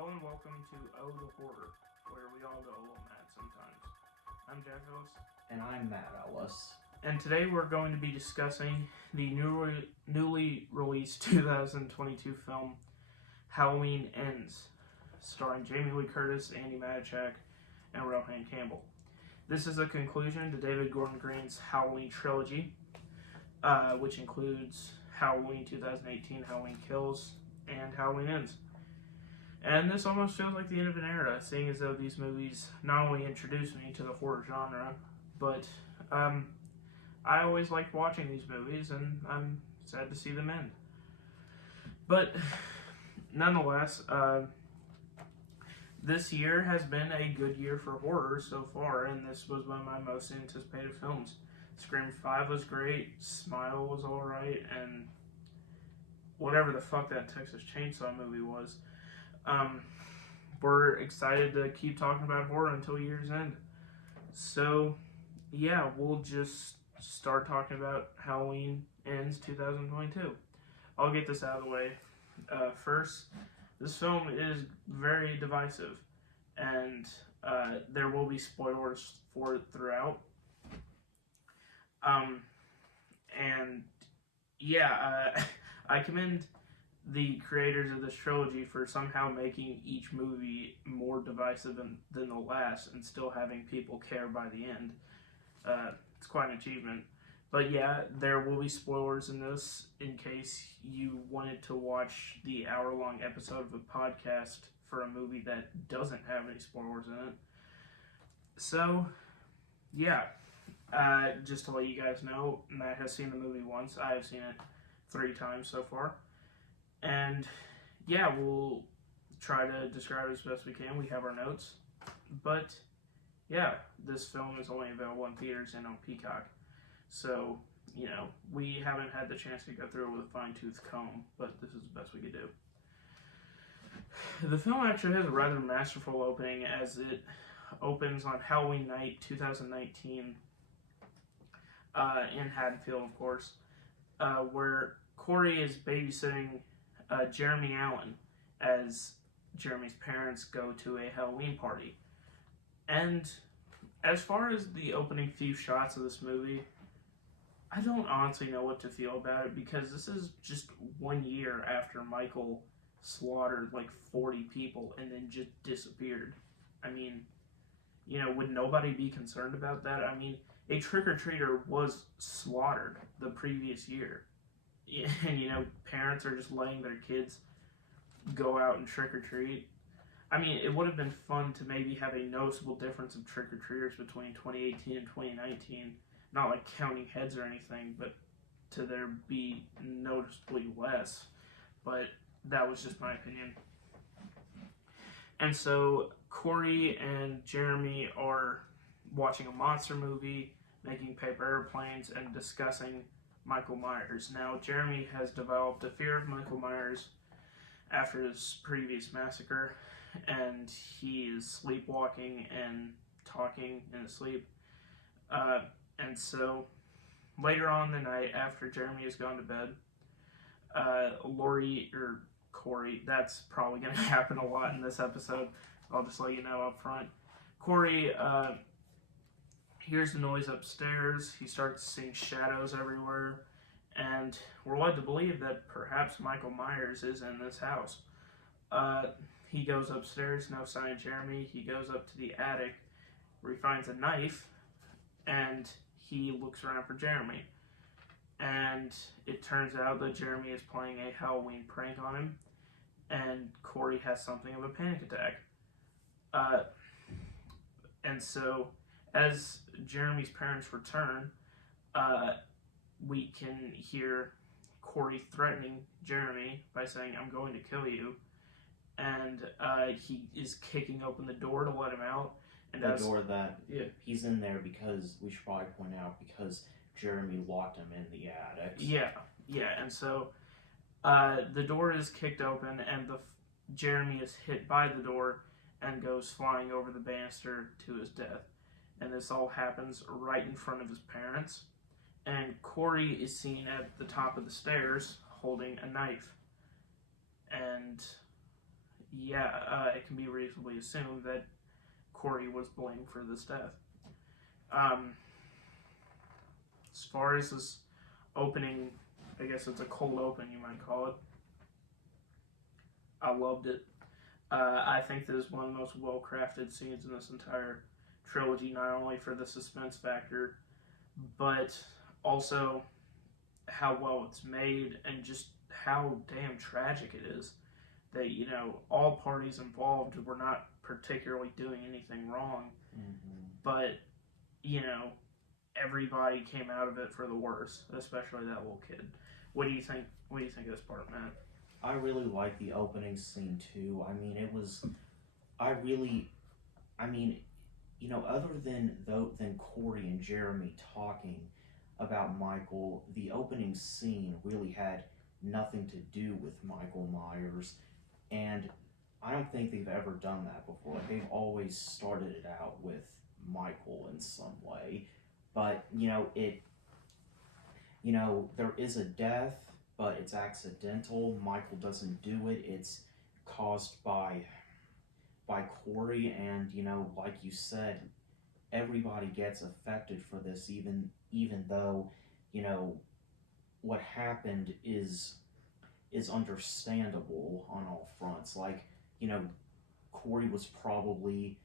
Hello and welcome to Oh the Horror, where we all go a little mad sometimes. I'm Jack Ellis. And I'm Matt Ellis. And today we're going to be discussing the newly released 2022 film Halloween Ends, starring Jamie Lee Curtis, Andy Matichak, and Rohan Campbell. This is a conclusion to David Gordon Green's Halloween trilogy, which includes Halloween 2018, Halloween Kills, and Halloween Ends. And this almost feels like the end of an era, seeing as though these movies not only introduced me to the horror genre, but I always liked watching these movies, and I'm sad to see them end. But nonetheless, this year has been a good year for horror so far, and this was one of my most anticipated films. Scream 5 was great, Smile was alright, and whatever the fuck that Texas Chainsaw movie was. We're excited to keep talking about horror until year's end. So, yeah, we'll just start talking about Halloween Ends 2022. I'll get this out of the way. First, this film is very divisive, and there will be spoilers for it throughout. And yeah, I commend the creators of this trilogy for somehow making each movie more divisive than the last and still having people care by the end. It's quite an achievement. But yeah, there will be spoilers in this in case you wanted to watch the hour-long episode of a podcast for a movie that doesn't have any spoilers in it. So, yeah, just to let you guys know, Matt has seen the movie once. I have seen it 3 times so far. And yeah, we'll try to describe it as best we can. We have our notes. But yeah, this film is only available in theaters and on Peacock. So, you know, we haven't had the chance to go through it with a fine-tooth comb, but this is the best we could do. The film actually has a rather masterful opening, as it opens on Halloween night 2019 in Haddonfield, of course, where Corey is babysitting Jeremy Allen as Jeremy's parents go to a Halloween party. And as far as the opening few shots of this movie, I don't honestly know what to feel about it, because this is just 1 year after Michael slaughtered like 40 people and then just disappeared. I mean, you know, would nobody be concerned about that? I mean, a trick-or-treater was slaughtered the previous year. And, you know, parents are just letting their kids go out and trick-or-treat. I mean, it would have been fun to maybe have a noticeable difference of trick-or-treaters between 2018 and 2019. Not like counting heads or anything, but to there be noticeably less. But that was just my opinion. And so Corey and Jeremy are watching a monster movie, making paper airplanes, and discussing Michael Myers. Now, Jeremy has developed a fear of Michael Myers after his previous massacre, and he is sleepwalking and talking in his sleep. And so, later on in the night, after Jeremy has gone to bed, Corey, that's probably going to happen a lot in this episode, I'll just let you know up front. Corey hears the noise upstairs. He starts seeing shadows everywhere, and we're led to believe that perhaps Michael Myers is in this house. He goes upstairs, no sign of Jeremy. He goes up to the attic where he finds a knife, and he looks around for Jeremy. And it turns out that Jeremy is playing a Halloween prank on him, and Corey has something of a panic attack. And so, as Jeremy's parents return, we can hear Corey threatening Jeremy by saying, "I'm going to kill you." And he is kicking open the door to let him out. And he's in there because, we should probably point out, because Jeremy locked him in the attic. Yeah, and so the door is kicked open, and Jeremy is hit by the door and goes flying over the banister to his death. And this all happens right in front of his parents. And Corey is seen at the top of the stairs holding a knife. And it can be reasonably assumed that Corey was blamed for this death. Um, as far as this opening, I guess it's a cold open, you might call it. I loved it. I think this is one of the most well-crafted scenes in this entire trilogy, not only for the suspense factor, but also how well it's made and just how damn tragic it is that, you know, all parties involved were not particularly doing anything wrong, but, you know, everybody came out of it for the worse, especially that little kid. What do you think? What do you think of this part, Matt? I really like the opening scene too. I mean, it was. I mean, you know, other than Corey and Jeremy talking about Michael, the opening scene really had nothing to do with Michael Myers, and I don't think they've ever done that before. Like, they've always started it out with Michael in some way, but there is a death, but it's accidental. Michael doesn't do it. It's caused by Corey, and like you said, everybody gets affected for this, even though what happened is understandable on all fronts. Like, Corey was probably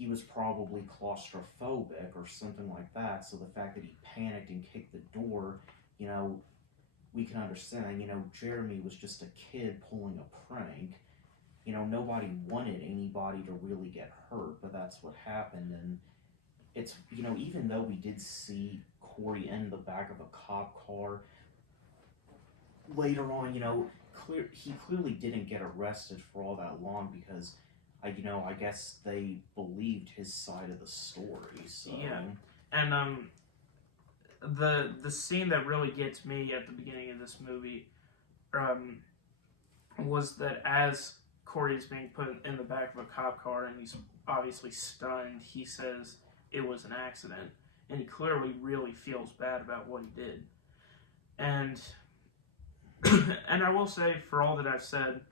claustrophobic or something like that, so the fact that he panicked and kicked the door, we can understand. Jeremy was just a kid pulling a prank. Nobody wanted anybody to really get hurt, but that's what happened. And it's, even though we did see Corey in the back of a cop car later on, he clearly didn't get arrested for all that long because I guess they believed his side of the story. So yeah, and the scene that really gets me at the beginning of this movie was that as Corey's being put in the back of a cop car and he's obviously stunned, he says it was an accident, and he clearly really feels bad about what he did. And and I will say, for all that I've said,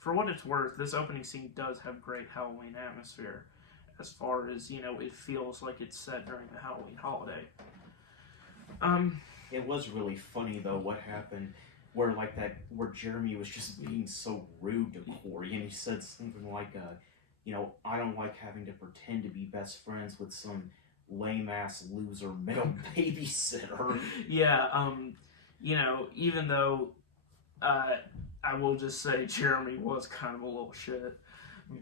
for what it's worth, this opening scene does have great Halloween atmosphere, as far as, it feels like it's set during the Halloween holiday. It was really funny though what happened where Jeremy was just being so rude to Corey, and he said something like, I don't like having to pretend to be best friends with some lame ass loser male babysitter. Yeah, even though I will just say Jeremy was kind of a little shit.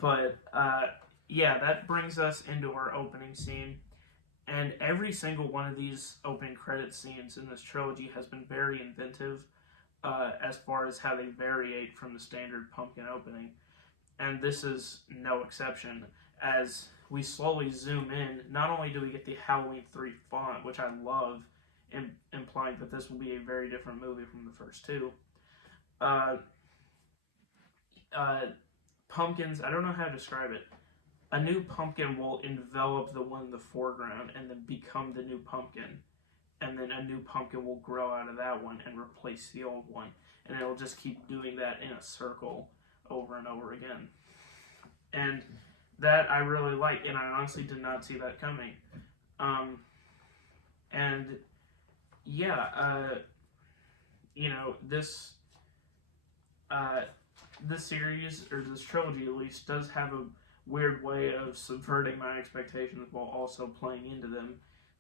But that brings us into our opening scene. And every single one of these opening credit scenes in this trilogy has been very inventive as far as how they variate from the standard pumpkin opening. And this is no exception. As we slowly zoom in, not only do we get the Halloween 3 font, which I love, implying that this will be a very different movie from the first two. Pumpkins, I don't know how to describe it. A new pumpkin will envelop the one in the foreground and then become the new pumpkin. And then a new pumpkin will grow out of that one and replace the old one. And it'll just keep doing that in a circle over and over again. And that I really like, and I honestly did not see that coming. This series, or this trilogy at least, does have a weird way of subverting my expectations while also playing into them.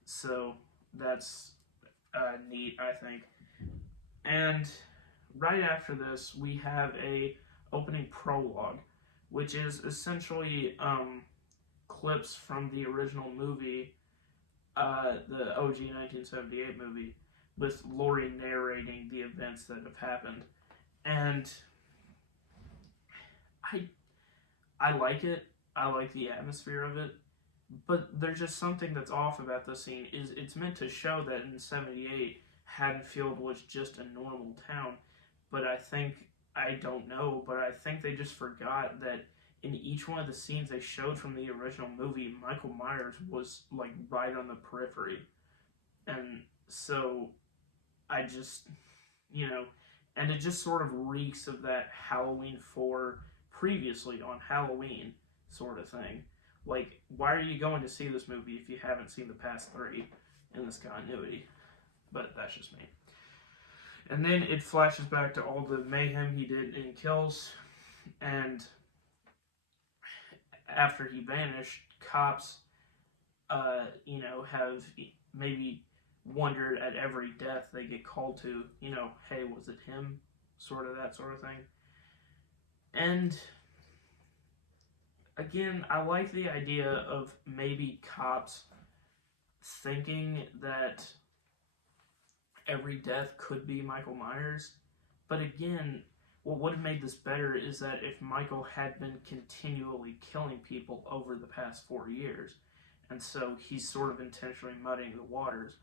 So that's neat, I think. And right after this, we have a opening prologue, which is essentially clips from the original movie, the OG 1978 movie, with Laurie narrating the events that have happened. And I like it. I like the atmosphere of it. But there's just something that's off about this scene. It's meant to show that in 78, Haddonfield was just a normal town. But I don't know, but I think they just forgot that in each one of the scenes they showed from the original movie, Michael Myers was like right on the periphery. And so I just, and it just sort of reeks of that Halloween 4 previously on Halloween, sort of thing. Like, why are you going to see this movie if you haven't seen the past three in this continuity? But that's just me. And then it flashes back to all the mayhem he did in Kills, and after he vanished, cops, have maybe wondered at every death they get called to, hey, was it him? Sort of that sort of thing. And again, I like the idea of maybe cops thinking that every death could be Michael Myers. But again, what would have made this better is that if Michael had been continually killing people over the past 4 years, and so he's sort of intentionally muddying the waters.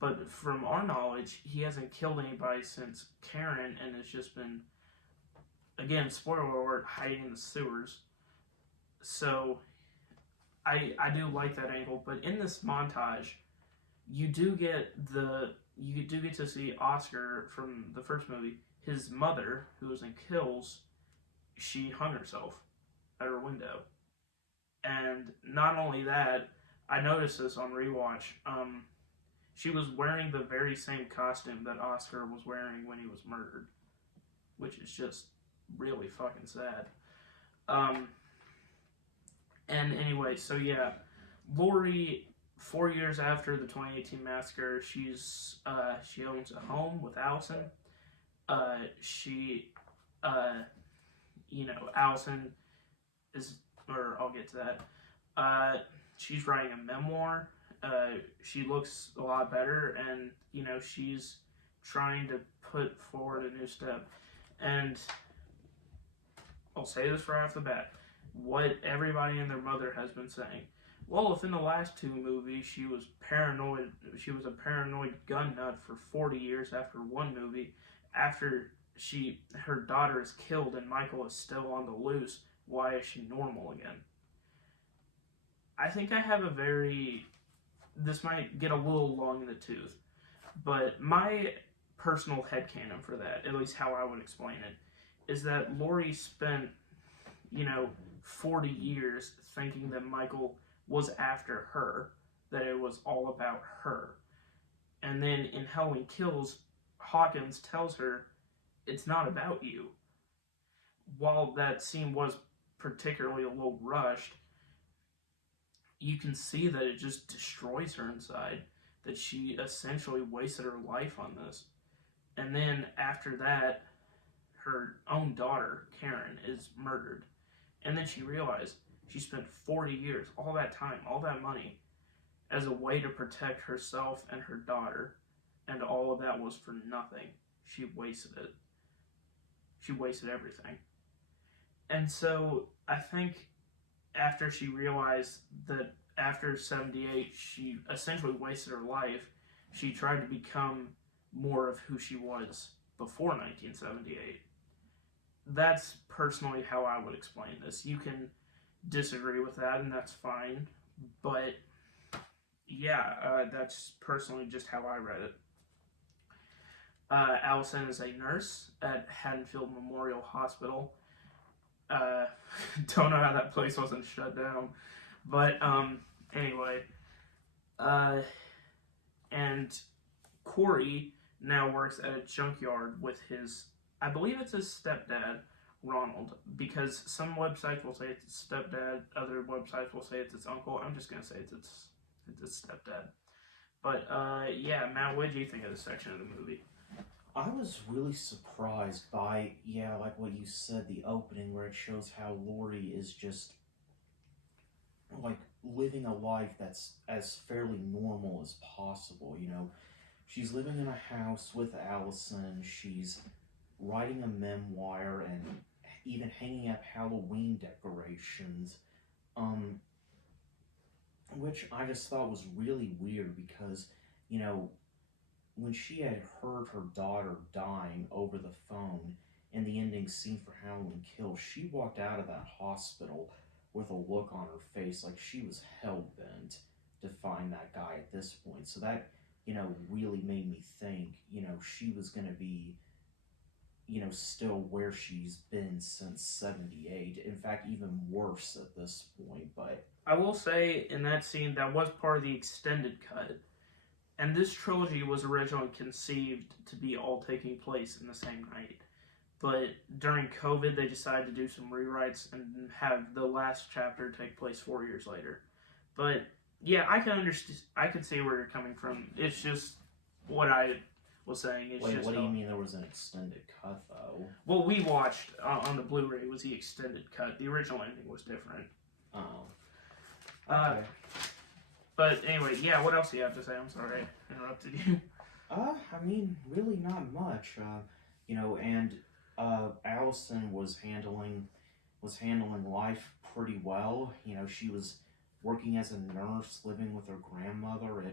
But from our knowledge, he hasn't killed anybody since Karen, and it's just been, again, spoiler alert, hiding in the sewers. So I do like that angle, but in this montage, you do get to see Oscar from the first movie. His mother, who was in Kills, she hung herself at her window. And not only that, I noticed this on rewatch. She was wearing the very same costume that Oscar was wearing when he was murdered, which is just really fucking sad. And anyway, so yeah, Laurie, 4 years after the 2018 massacre, she owns a home with Allison. Allison is, or I'll get to that. She's writing a memoir. She looks a lot better, and she's trying to put forward a new step. And I'll say this right off the bat: what everybody and their mother has been saying. Well, within the last two movies, she was paranoid. She was a paranoid gun nut for 40 years after one movie. After her daughter is killed and Michael is still on the loose, why is she normal again? I think I have this might get a little long in the tooth, but my personal headcanon for that, at least how I would explain it, is that Laurie spent, 40 years thinking that Michael was after her, that it was all about her. And then in Halloween Kills, Hawkins tells her, it's not about you. While that scene was particularly a little rushed, you can see that it just destroys her inside, that she essentially wasted her life on this. And then after that, her own daughter, Karen, is murdered. And then she realized she spent 40 years, all that time, all that money, as a way to protect herself and her daughter. And all of that was for nothing. She wasted it. She wasted everything. And so I think after she realized that after 78, she essentially wasted her life, she tried to become more of who she was before 1978. That's personally how I would explain this. You can disagree with that, and that's fine. But yeah, that's personally just how I read it. Allison is a nurse at Haddonfield Memorial Hospital. Don't know how that place wasn't shut down. But anyway. And Corey now works at a junkyard with his, I believe it's his stepdad, Ronald, because some websites will say it's his stepdad, other websites will say it's his uncle. I'm just going to say it's his stepdad. But yeah, Matt, what did you think of this section of the movie? I was really surprised by, like what you said, the opening where it shows how Laurie is just, like, living a life that's as fairly normal as possible, She's living in a house with Allison, she's writing a memoir, and even hanging up Halloween decorations, which I just thought was really weird because, when she had heard her daughter dying over the phone in the ending scene for Halloween Kills, she walked out of that hospital with a look on her face like she was hell-bent to find that guy at this point. So that, really made me think, she was going to be still where she's been since 78. In fact, even worse at this point. But I will say, in that scene, that was part of the extended cut. And this trilogy was originally conceived to be all taking place in the same night. But during COVID, they decided to do some rewrites and have the last chapter take place 4 years later. But yeah, I can understand. I could see where you're coming from. It's just what I was saying. It's wait, just what do you mean there was an extended cut though? Well, we watched on the Blu-ray was the extended cut. The original ending was different. Oh. Okay. But anyway, yeah. What else do you have to say? I'm sorry, I interrupted you. I mean, really not much. And Allison was handling life pretty well. She was working as a nurse, living with her grandmother.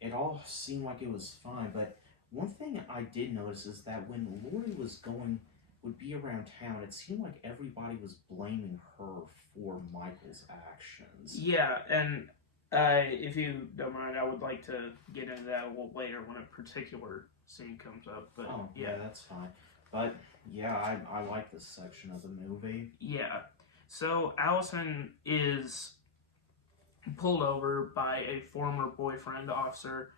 It all seemed like it was fine. But one thing I did notice is that when Lori would be around town, it seemed like everybody was blaming her for Michael's actions. Yeah, and if you don't mind, I would like to get into that a little later when a particular scene comes up. But yeah, that's fine. But yeah, I like this section of the movie. Yeah. So Allison is pulled over by a former boyfriend, Officer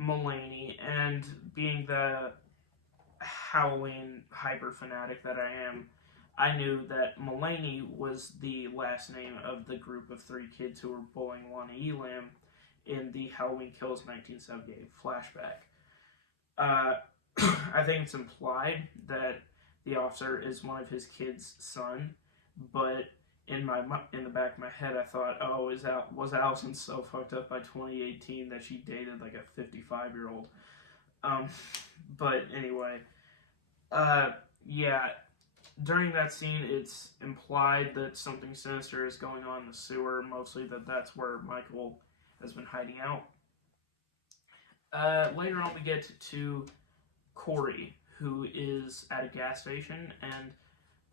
Mulaney, and being the Halloween hyper fanatic that I am, I knew that Mulaney was the last name of the group of 3 kids who were bullying Lonnie Elam in the Halloween Kills 1978 flashback. I think it's implied that the officer is one of his kids' son, but in the back of my head, I thought, oh, was Allison so fucked up by 2018 that she dated like a 55-year-old? But anyway, yeah. During that scene, it's implied that something sinister is going on in the sewer. Mostly that's where Michael has been hiding out. Later on, we get to Corey, who is at a gas station, and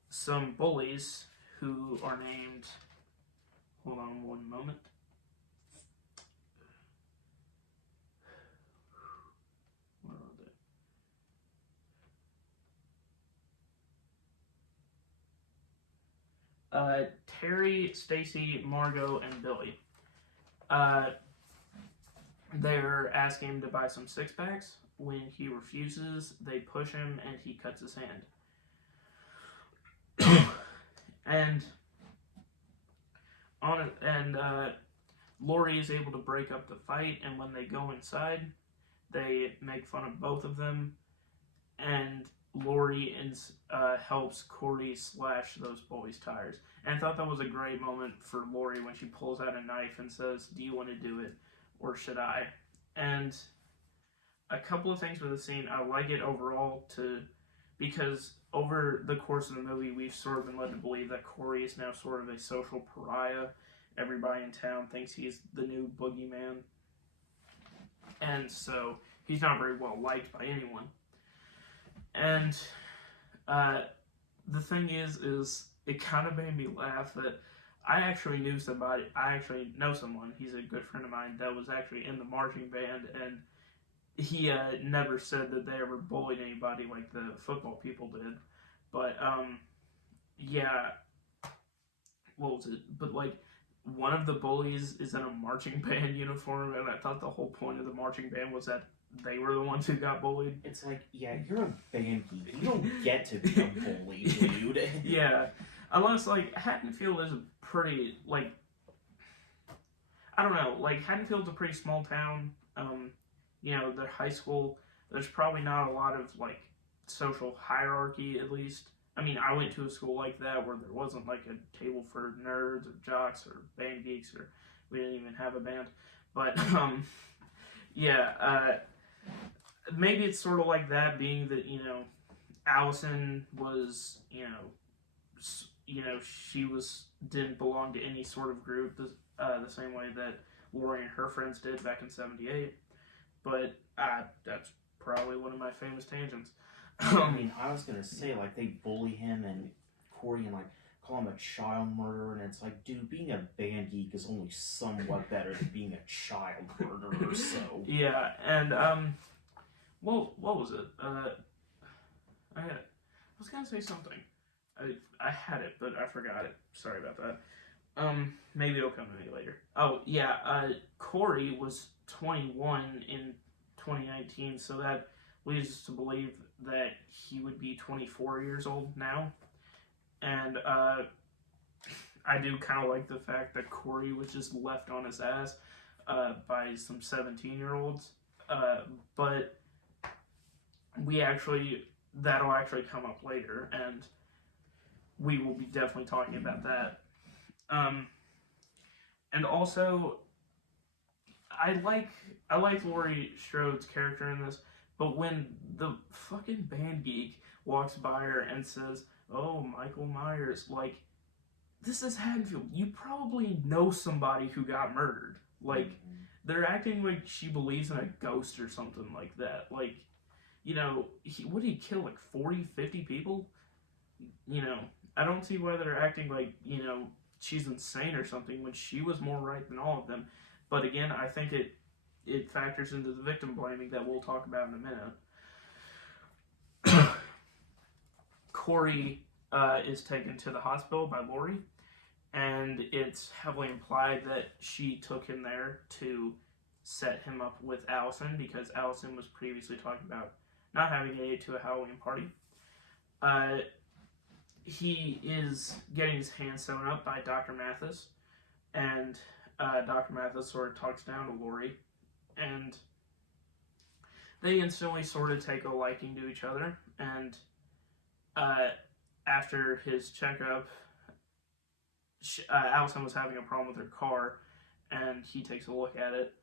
some bullies who are named... Hold on one moment. Where are they? Terry, Stacy, Margot, and Billy. They're asking him to buy some 6-packs. When he refuses, they push him and he cuts his hand. and Lori is able to break up the fight, and when they go inside, they make fun of both of them, and Lori helps Corey slash those bullies' tires. And I thought that was a great moment for Lori when she pulls out a knife and says, "Do you want to do it, or should I?" And a couple of things with the scene, I like it overall because over the course of the movie, we've sort of been led to believe that Corey is now sort of a social pariah. Everybody in town thinks he's the new boogeyman. And so he's not very well liked by anyone. And the thing is it kind of made me laugh that I actually know someone, he's a good friend of mine, that was actually in the marching band, and he never said that they ever bullied anybody like the football people did. But, yeah, what was it? But, like, one of the bullies is in a marching band uniform, and I thought the whole point of the marching band was that they were the ones who got bullied. It's like, yeah, you're a band geek. You don't get to be a bully, dude. Yeah. Unless, like, Haddonfield is a pretty, like, I don't know, like, Haddonfield's a pretty small town. Their high school, there's probably not a lot of, like, social hierarchy, at least. I mean, I went to a school like that where there wasn't, like, a table for nerds or jocks or band geeks, or we didn't even have a band. But, yeah, maybe it's sort of like that, being that, Allison was, she didn't belong to any sort of group, the same way that Lori and her friends did back in 78. But that's probably one of my famous tangents. I mean, I was gonna say, like, they bully him and Corey and, like, call him a child murderer, and it's like, dude, being a band geek is only somewhat better than being a child murderer, so... Yeah, and, what was it? was gonna say something. I had it, but I forgot it. Sorry about that. Maybe it'll come to me later. Oh yeah, Corey was 21 in 2019, so that leads us to believe that he would be 24 years old now. And I do kind of like the fact that Corey was just left on his ass by some 17-year-olds. But that'll actually come up later, and we will be definitely talking about that. And also, I like Laurie Strode's character in this, but when the fucking band geek walks by her and says, "Oh, Michael Myers," like, this is Haddonfield. You probably know somebody who got murdered. Like, they're acting like she believes in a ghost or something like that. Like, what did he kill, like 40, 50 people? I don't see why they're acting like, she's insane or something when she was more right than all of them. But again, I think it factors into the victim blaming that we'll talk about in a minute. Corey is taken to the hospital by Laurie, and it's heavily implied that she took him there to set him up with Allison, because Allison was previously talking about not having a to a Halloween party. He is getting his hand sewn up by Dr. Mathis, and Dr. Mathis sort of talks down to Laurie, and they instantly sort of take a liking to each other. And after his checkup, Allison was having a problem with her car, and he takes a look at it,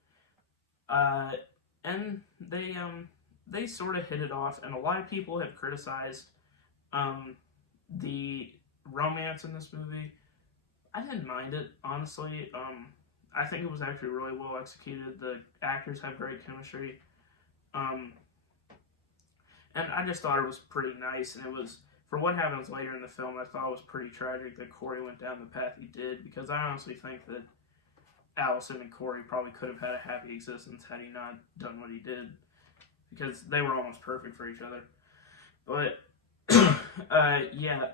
and they sort of hit it off. And a lot of people have criticized the romance in this movie. I didn't mind it, honestly. I think it was actually really well executed. The actors have great chemistry. And I just thought it was pretty nice. And it was, for what happens later in the film, I thought it was pretty tragic that Corey went down the path he did, because I honestly think that Allison and Corey probably could have had a happy existence had he not done what he did, because they were almost perfect for each other. But yeah,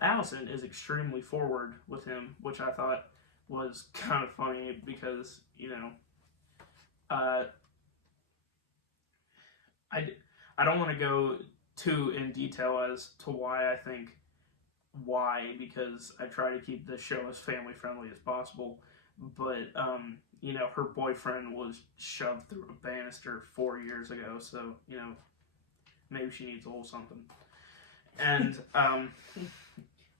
Allison is extremely forward with him, which I thought was kind of funny, because I don't want to go too in detail as to why I think why, because I try to keep the show as family friendly as possible. But her boyfriend was shoved through a banister 4 years ago, so maybe she needs a little something. And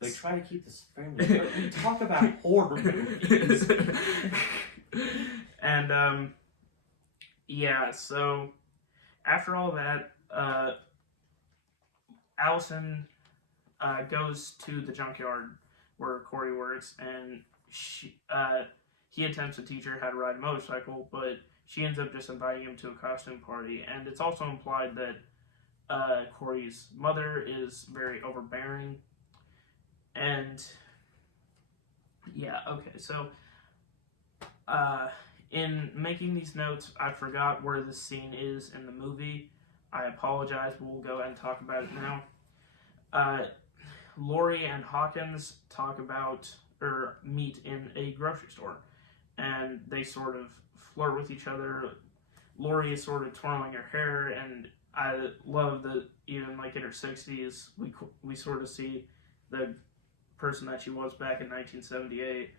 they try to keep this family. We talk about horror movies. And yeah, so after all that, Allison goes to the junkyard where Corey works, and he attempts to teach her how to ride a motorcycle, but she ends up just inviting him to a costume party. And it's also implied that Corey's mother is very overbearing. And yeah, okay, so in making these notes, I forgot where this scene is in the movie. I apologize, but we'll go ahead and talk about it now. Laurie and Hawkins meet in a grocery store, and they sort of flirt with each other. Laurie is sort of twirling her hair, and I love that even like in her 60s, we sort of see the person that she was back in 1978.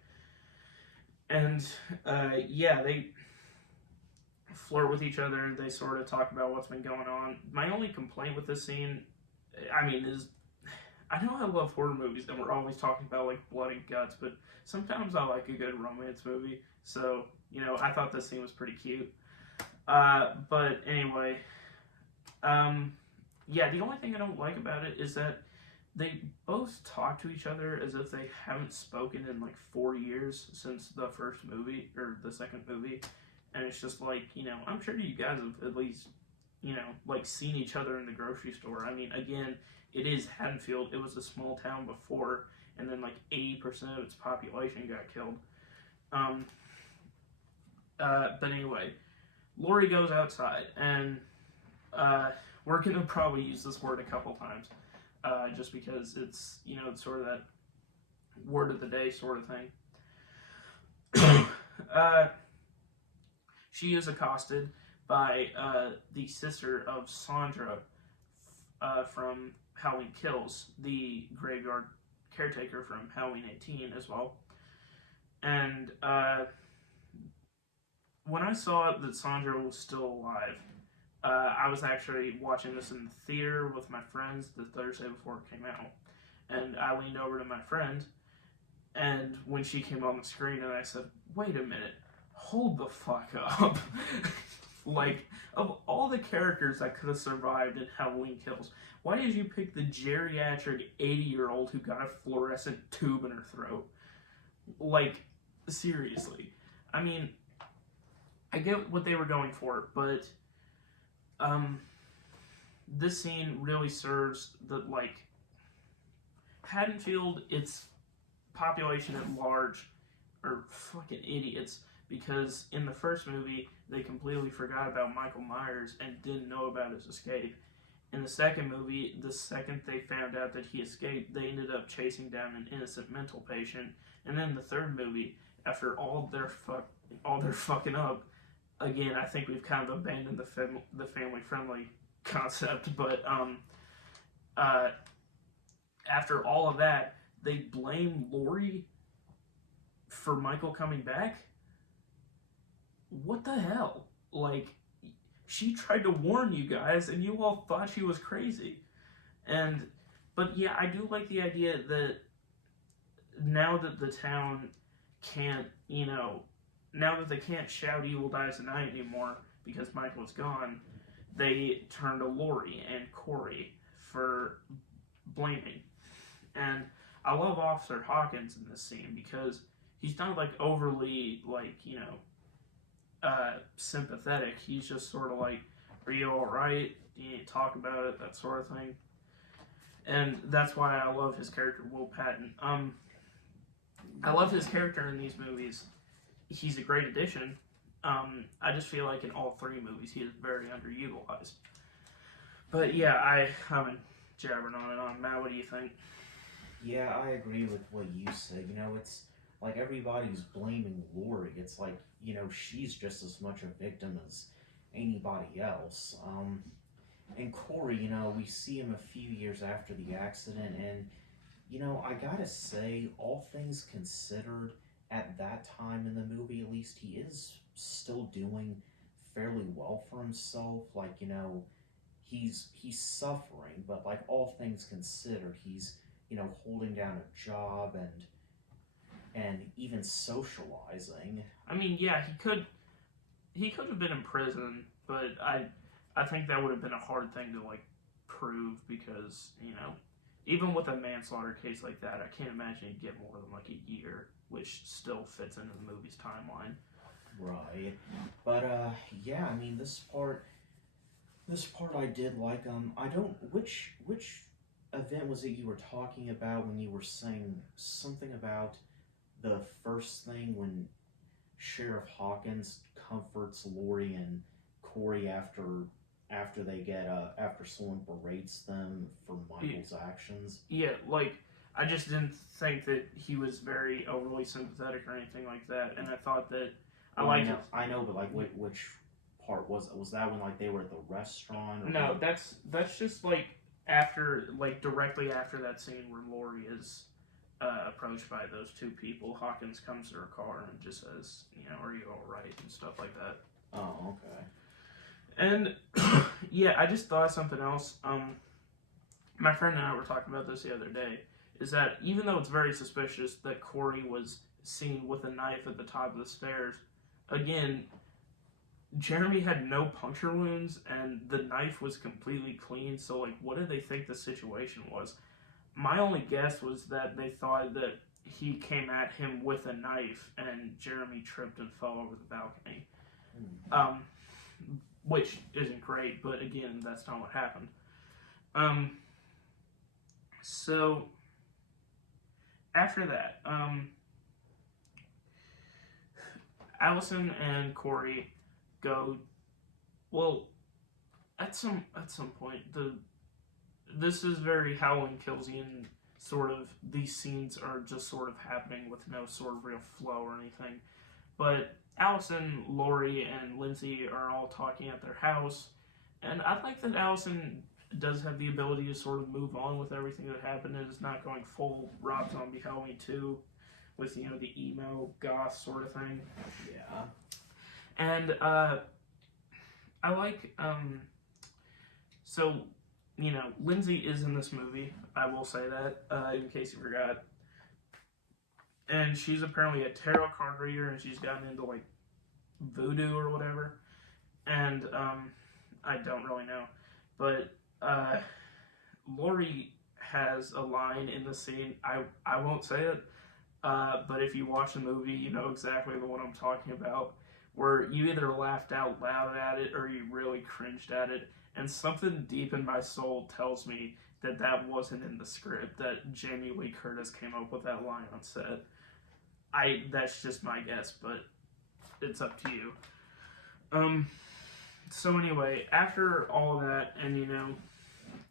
And yeah, they flirt with each other. They sort of talk about what's been going on. My only complaint with this scene, is I know I love horror movies and we're always talking about like blood and guts, but sometimes I like a good romance movie. So, I thought this scene was pretty cute. But anyway, yeah, the only thing I don't like about it is that they both talk to each other as if they haven't spoken in like 4 years since the first movie, or the second movie. And it's just like, I'm sure you guys have at least, like seen each other in the grocery store. I mean, again, it is Haddonfield. It was a small town before, and then like 80% of its population got killed. But anyway, Laurie goes outside, and we're gonna probably use this word a couple times, just because it's sort of that word of the day sort of thing. She is accosted by the sister of Sandra from Halloween Kills, the graveyard caretaker from Halloween 18 as well. And when I saw that Sandra was still alive, I was actually watching this in the theater with my friends the Thursday before it came out. And I leaned over to my friend, and when she came on the screen, and I said, wait a minute, hold the fuck up. Like, of all the characters that could have survived in Halloween Kills, why did you pick the geriatric 80-year-old who got a fluorescent tube in her throat? Like, seriously. I mean, I get what they were going for, but this scene really serves the, like, Haddonfield, its population at large are fucking idiots, because in the first movie, they completely forgot about Michael Myers and didn't know about his escape. In the second movie, the second they found out that he escaped, they ended up chasing down an innocent mental patient. And then the third movie, after all their fucking up, again, I think we've kind of abandoned the family-friendly concept, but after all of that, they blame Laurie for Michael coming back? What the hell? Like, she tried to warn you guys, and you all thought she was crazy. But yeah, I do like the idea that now that the town can't, now that they can't shout "Evil dies tonight" anymore because Michael's gone, they turn to Laurie and Corey for blaming. And I love Officer Hawkins in this scene because he's not like overly sympathetic. He's just sort of like, are you alright? Do you need to talk about it? That sort of thing. And that's why I love his character, Will Patton. I love his character in these movies. He's a great addition. I just feel like in all three movies he is very underutilized. But yeah, I've been jabbering on and on. Matt, what do you think? Yeah, I agree with what you said. It's like everybody's blaming Laurie. It's like, she's just as much a victim as anybody else. And Corey, we see him a few years after the accident, and, I gotta say, all things considered, at that time in the movie, at least, he is still doing fairly well for himself. Like, he's suffering, but, like, all things considered, he's, holding down a job and even socializing. I mean, yeah, he could have been in prison, but I think that would have been a hard thing to like prove because even with a manslaughter case like that, I can't imagine you'd get more than like a year, which still fits into the movie's timeline. Right, but yeah, I mean this part I did like. I don't which event was it you were talking about when you were saying something about the first thing when Sheriff Hawkins comforts Laurie and Corey after someone berates them for Michael's actions? Yeah, like I just didn't think that he was very overly sympathetic or anything like that, and I thought that I know, but like which part was it? Was that when like they were at the restaurant? Or no, that's just like after, like directly after that scene where Laurie is approached by those two people. Hawkins comes to her car and just says, are you all right, and stuff like that. Oh, okay. And yeah, I just thought of something else. My friend and I were talking about this the other day. Is that even though it's very suspicious that Corey was seen with a knife at the top of the stairs, again, Jeremy had no puncture wounds and the knife was completely clean. So, like, what did they think the situation was? My only guess was that they thought that he came at him with a knife and Jeremy tripped and fell over the balcony. Which isn't great, but again, that's not what happened. So, after that, Allison and Corey go, well, at some point, this is very Halloween Killsian sort of. These scenes are just sort of happening with no sort of real flow or anything. But Allison, Lori, and Lindsay are all talking at their house, and I like that Allison does have the ability to sort of move on with everything that happened and is not going full Rob Zombie Halloween 2 with, the emo goth sort of thing. Yeah. And I like, so, Lindsay is in this movie, I will say that, in case you forgot. And she's apparently a tarot card reader, and she's gotten into, like, voodoo or whatever. And, I don't really know. But, Lori has a line in the scene, I won't say it, but if you watch the movie, you know exactly the one I'm talking about, where you either laughed out loud at it or you really cringed at it, and something deep in my soul tells me that wasn't in the script, that Jamie Lee Curtis came up with that line on set. That's just my guess, but it's up to you. So anyway, after all of that, and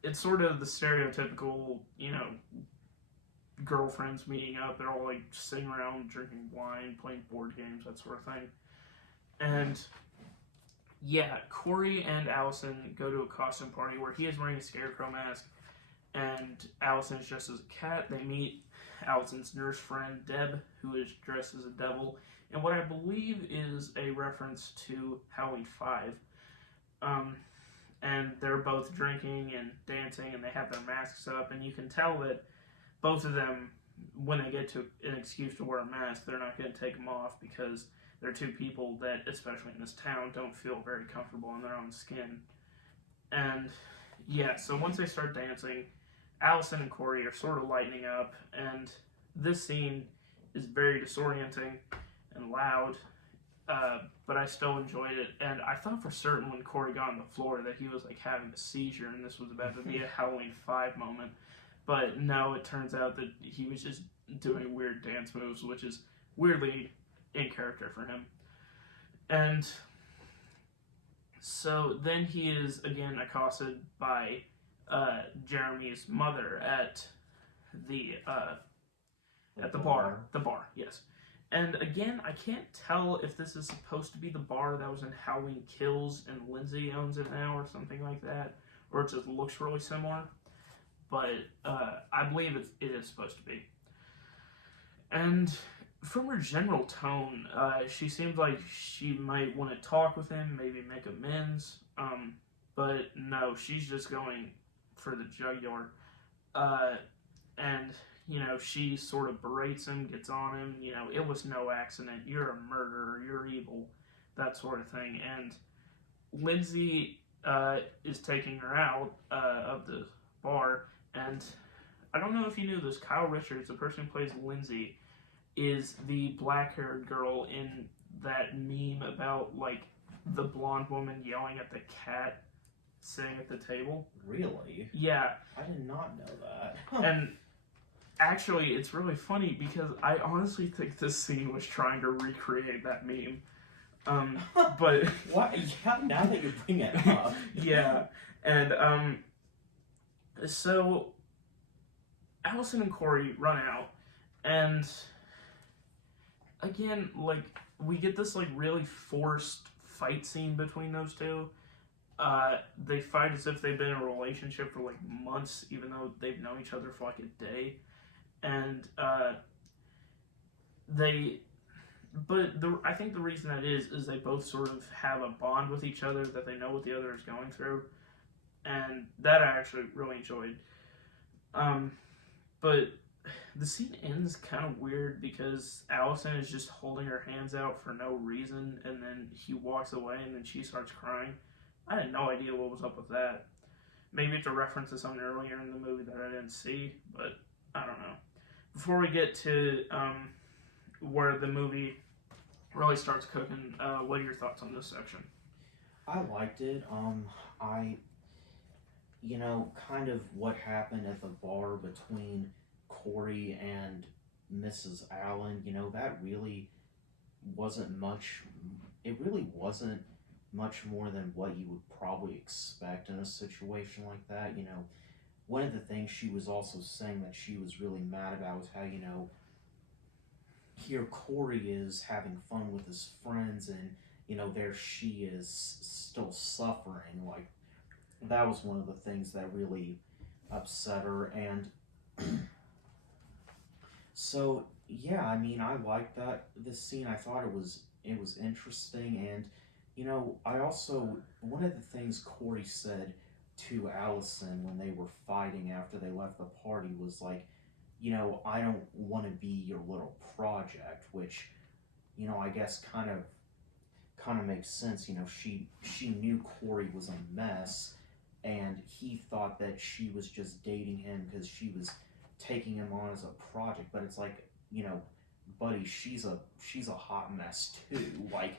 it's sort of the stereotypical, girlfriends meeting up. They're all like sitting around drinking wine, playing board games, that sort of thing. And yeah, Corey and Allison go to a costume party where he is wearing a scarecrow mask and Allison is dressed as a cat. They meet Allison's nurse friend, Deb, who is dressed as a devil, and what I believe is a reference to Halloween 5. And they're both drinking and dancing, and they have their masks up, and you can tell that both of them, when they get to an excuse to wear a mask, they're not going to take them off because they're two people that, especially in this town, don't feel very comfortable in their own skin. And yeah, so once they start dancing, Allison and Corey are sort of lightening up, and this scene is very disorienting and loud, but I still enjoyed it. And I thought for certain when Corey got on the floor that he was like having a seizure and this was about to be a Halloween 5 moment. But no, it turns out that he was just doing weird dance moves, which is weirdly in character for him. And so then he is again accosted by Jeremy's mother at the bar. The bar, yes. And again, I can't tell if this is supposed to be the bar that was in Halloween Kills and Lindsay owns it now or something like that, or it just looks really similar. But I believe it is supposed to be. And from her general tone, she seems like she might want to talk with him, maybe make amends. But no, she's just going for the jugular. And, she sort of berates him, gets on him. It was no accident. You're a murderer. You're evil. That sort of thing. And Lindsay is taking her out of the bar. And I don't know if you knew this, Kyle Richards, the person who plays Lindsay, is the black-haired girl in that meme about, like, the blonde woman yelling at the cat sitting at the table. Really? Yeah. I did not know that. And actually, it's really funny because I honestly think this scene was trying to recreate that meme. But... What? Yeah, now that you bring it up. Yeah. And, so, Allison and Corey run out, and again, like, we get this, like, really forced fight scene between those two. They fight as if they've been in a relationship for, like, months, even though they've known each other for, like, a day. And, I think the reason that is they both sort of have a bond with each other, that they know what the other is going through. And that I actually really enjoyed. But the scene ends kind of weird because Allison is just holding her hands out for no reason, and then he walks away, and then she starts crying. I had no idea what was up with that. Maybe it's a reference to something earlier in the movie that I didn't see, but I don't know. Before we get to where the movie really starts cooking, what are your thoughts on this section? I liked it. Kind of what happened at the bar between Corey and Mrs. Allen, that really wasn't much. It really wasn't much more than what you would probably expect in a situation like that. One of the things she was also saying that she was really mad about was how, here Corey is having fun with his friends, and, there she is still suffering. Like, that was one of the things that really upset her. And so, yeah, I mean, I liked this scene. I thought it was interesting. And, I also, one of the things Corey said to Allison when they were fighting after they left the party was like, I don't want to be your little project, which, I guess kind of makes sense. She knew Corey was a mess, and he thought that she was just dating him because she was taking him on as a project. But it's like, buddy, she's a hot mess too. Like,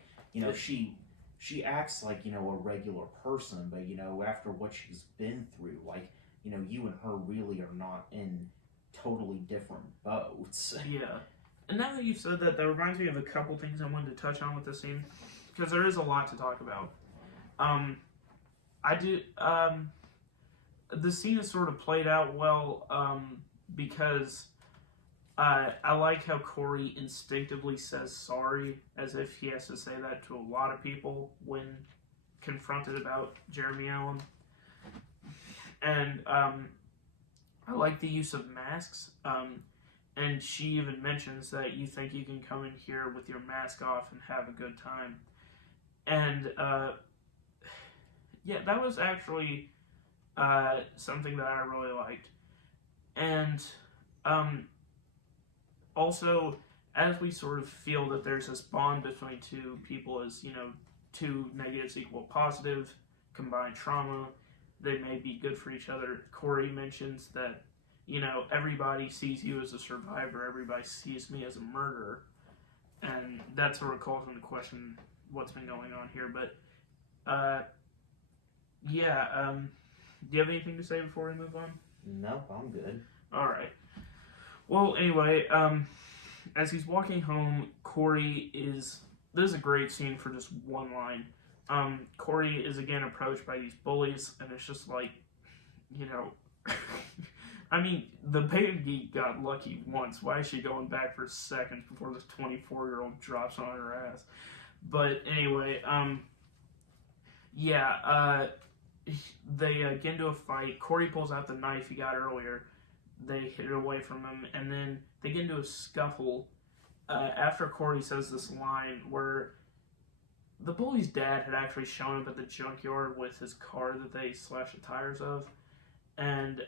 she acts like, a regular person, but, after what she's been through, like, you and her really are not in totally different boats. Yeah. And now that you've said that, that reminds me of a couple things I wanted to touch on with this scene, because there is a lot to talk about. The scene is sort of played out well, because I like how Corey instinctively says sorry, as if he has to say that to a lot of people when confronted about Jeremy Allen. And I like the use of masks. And she even mentions that you think you can come in here with your mask off and have a good time. And yeah, that was actually something that I really liked. And also, as we sort of feel that there's this bond between two people, as, two negatives equal positive, combined trauma, they may be good for each other. Corey mentions that, everybody sees you as a survivor, everybody sees me as a murderer. And that sort of calls into question what's been going on here. But, yeah, do you have anything to say before we move on? No, I'm good. Alright. Well, anyway, as he's walking home, Corey is... This is a great scene for just one line. Corey is again approached by these bullies, and it's just like, I mean, the baby got lucky once. Why is she going back for seconds before this 24-year-old drops on her ass? But anyway, they get into a fight. Corey pulls out the knife he got earlier. They hit it away from him, and then they get into a scuffle after Corey says this line where the bully's dad had actually shown up at the junkyard with his car that they slashed the tires of, and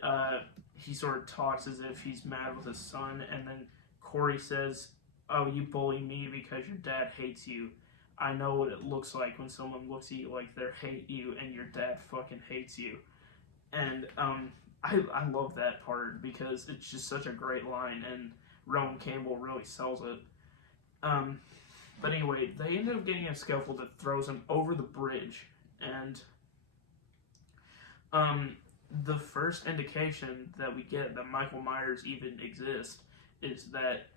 he sort of talks as if he's mad with his son, and then Corey says, "Oh, you bully me because your dad hates you. I know what it looks like when someone looks at you like they hate you and your dad fucking hates you." And I love that part because it's just such a great line, and Rowan Campbell really sells it. But anyway, they end up getting a scuffle that throws him over the bridge, and the first indication that we get that Michael Myers even exists is that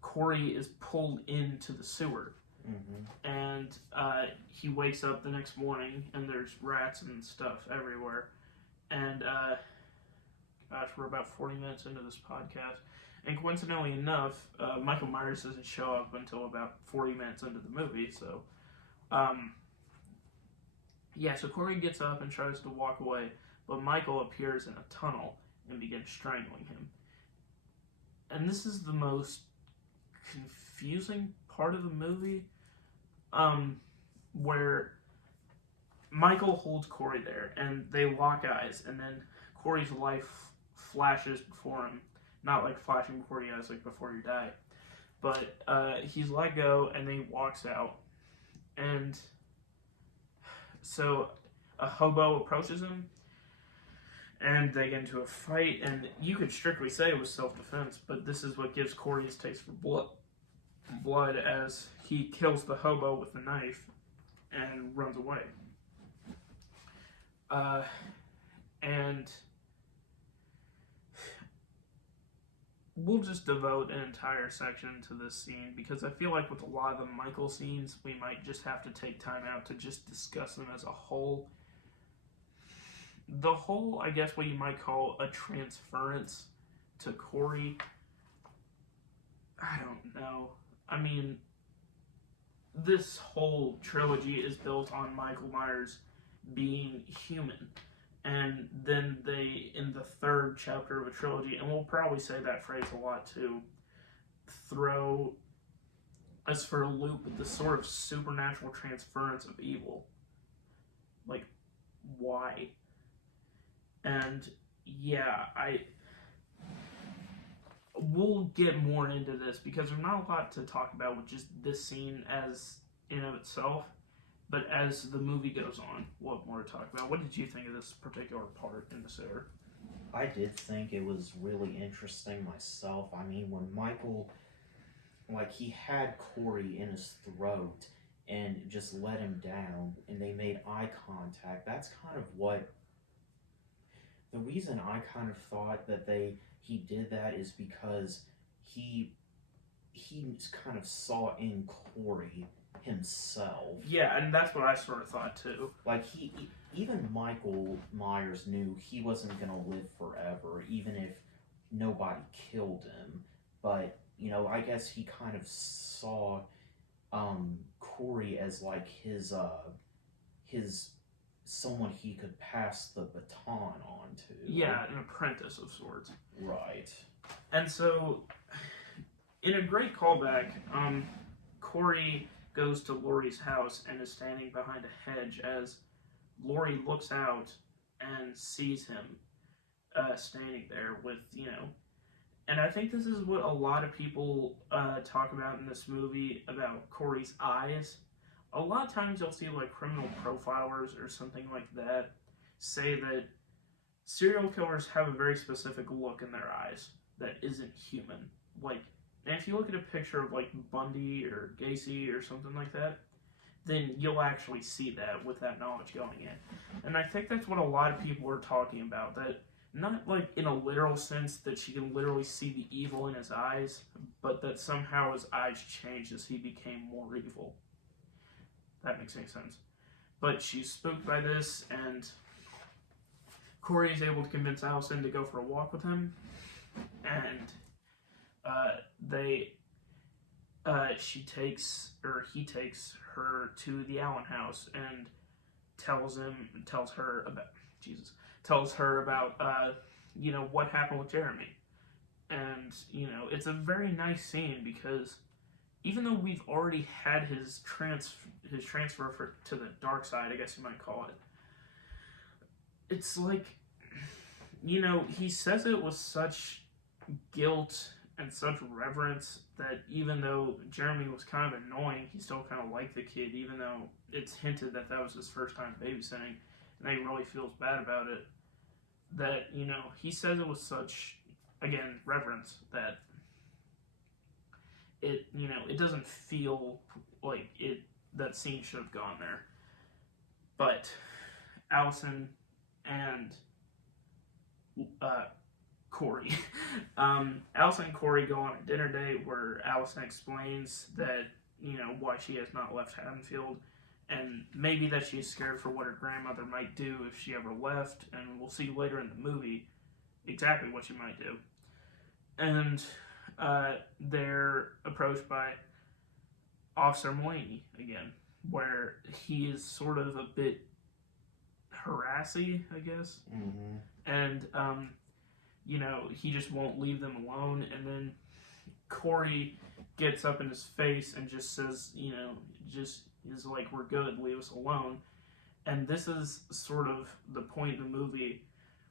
Corey is pulled into the sewer. Mm-hmm. And he wakes up the next morning, and there's rats and stuff everywhere. And gosh, we're about 40 minutes into this podcast, and coincidentally enough, Michael Myers doesn't show up until about 40 minutes into the movie. So, so Corey gets up and tries to walk away, but Michael appears in a tunnel and begins strangling him. And this is the most confusing part of the movie, where Michael holds Corey there, and they lock eyes, and then Corey's life flashes before him. Not like flashing before your eyes, like before you die. But he's let go, and then he walks out. And so a hobo approaches him, and they get into a fight, and you could strictly say it was self-defense, but this is what gives Corey his taste for blood, as he kills the hobo with the knife and runs away. And we'll just devote an entire section to this scene because I feel like with a lot of the Michael scenes, we might just have to take time out to just discuss them as a whole. The whole, I guess, what you might call a transference to Corey, I don't know. I mean, this whole trilogy is built on Michael Myers being human. And then they, in the third chapter of a trilogy, and we'll probably say that phrase a lot too, throw us for a loop with this sort of supernatural transference of evil. Like, why? And yeah, we'll get more into this because there's not a lot to talk about with just this scene as in of itself. But as the movie goes on, we'll have more to talk about. What did you think of this particular part in the sewer? I did think it was really interesting myself. I mean, when Michael, like, he had Corey in his throat and just let him down, and they made eye contact, that's kind of what, the reason I kind of thought that he did that is because he kind of saw in Corey himself. Yeah, and that's what I sort of thought too. Like, even Michael Myers knew he wasn't gonna live forever, even if nobody killed him. But, you know, I guess he kind of saw Corey as like his someone he could pass the baton on to. Yeah, an apprentice of sorts. Right. And so, in a great callback, Corey goes to Laurie's house and is standing behind a hedge as Laurie looks out and sees him standing there with, you know, and I think this is what a lot of people talk about in this movie about Corey's eyes. A lot of times you'll see like criminal profilers or something like that say that serial killers have a very specific look in their eyes that isn't human. Like, and if you look at a picture of like Bundy or Gacy or something like that, then you'll actually see that with that knowledge going in. And I think that's what a lot of people are talking about, that not like in a literal sense that she can literally see the evil in his eyes, but that somehow his eyes changed as he became more evil. That makes any sense. But she's spooked by this, and Corey is able to convince Allison to go for a walk with him, and he takes her to the Allen house and tells her about you know, what happened with Jeremy. And, you know, it's a very nice scene because even though we've already had his transfer to the dark side, I guess you might call it, it's like, you know, he says it with such guilt and such reverence that even though Jeremy was kind of annoying, he still kind of liked the kid, even though it's hinted that that was his first time babysitting, and he really feels bad about it. That, you know, he says it with such, again, reverence that it, you know, it doesn't feel like that scene should have gone there. But Allison and Corey. Allison and Corey go on a dinner date where Allison explains that, you know, why she has not left Haddonfield, and maybe that she's scared for what her grandmother might do if she ever left, and we'll see later in the movie exactly what she might do. And they're approached by Officer Mulaney again, where he is sort of a bit harassy, I guess. Mm-hmm. And, you know, he just won't leave them alone. And then Corey gets up in his face and just says, you know, just is like, we're good, leave us alone. And this is sort of the point in the movie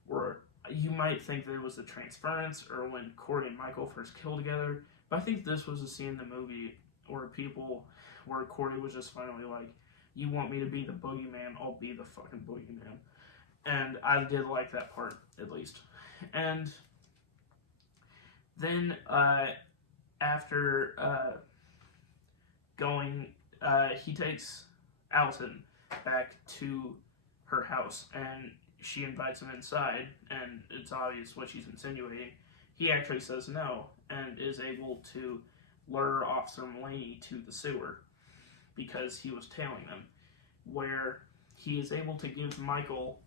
where you might think that it was the transference or when Corey and Michael first killed together. But I think this was a scene in the movie where Corey was just finally like, you want me to be the boogeyman, I'll be the fucking boogeyman. And I did like that part, at least. And then after he takes Allison back to her house, and she invites him inside, and it's obvious what she's insinuating. he actually says no and is able to lure Officer Mulaney to the sewer because he was tailing them, where he is able to give Michael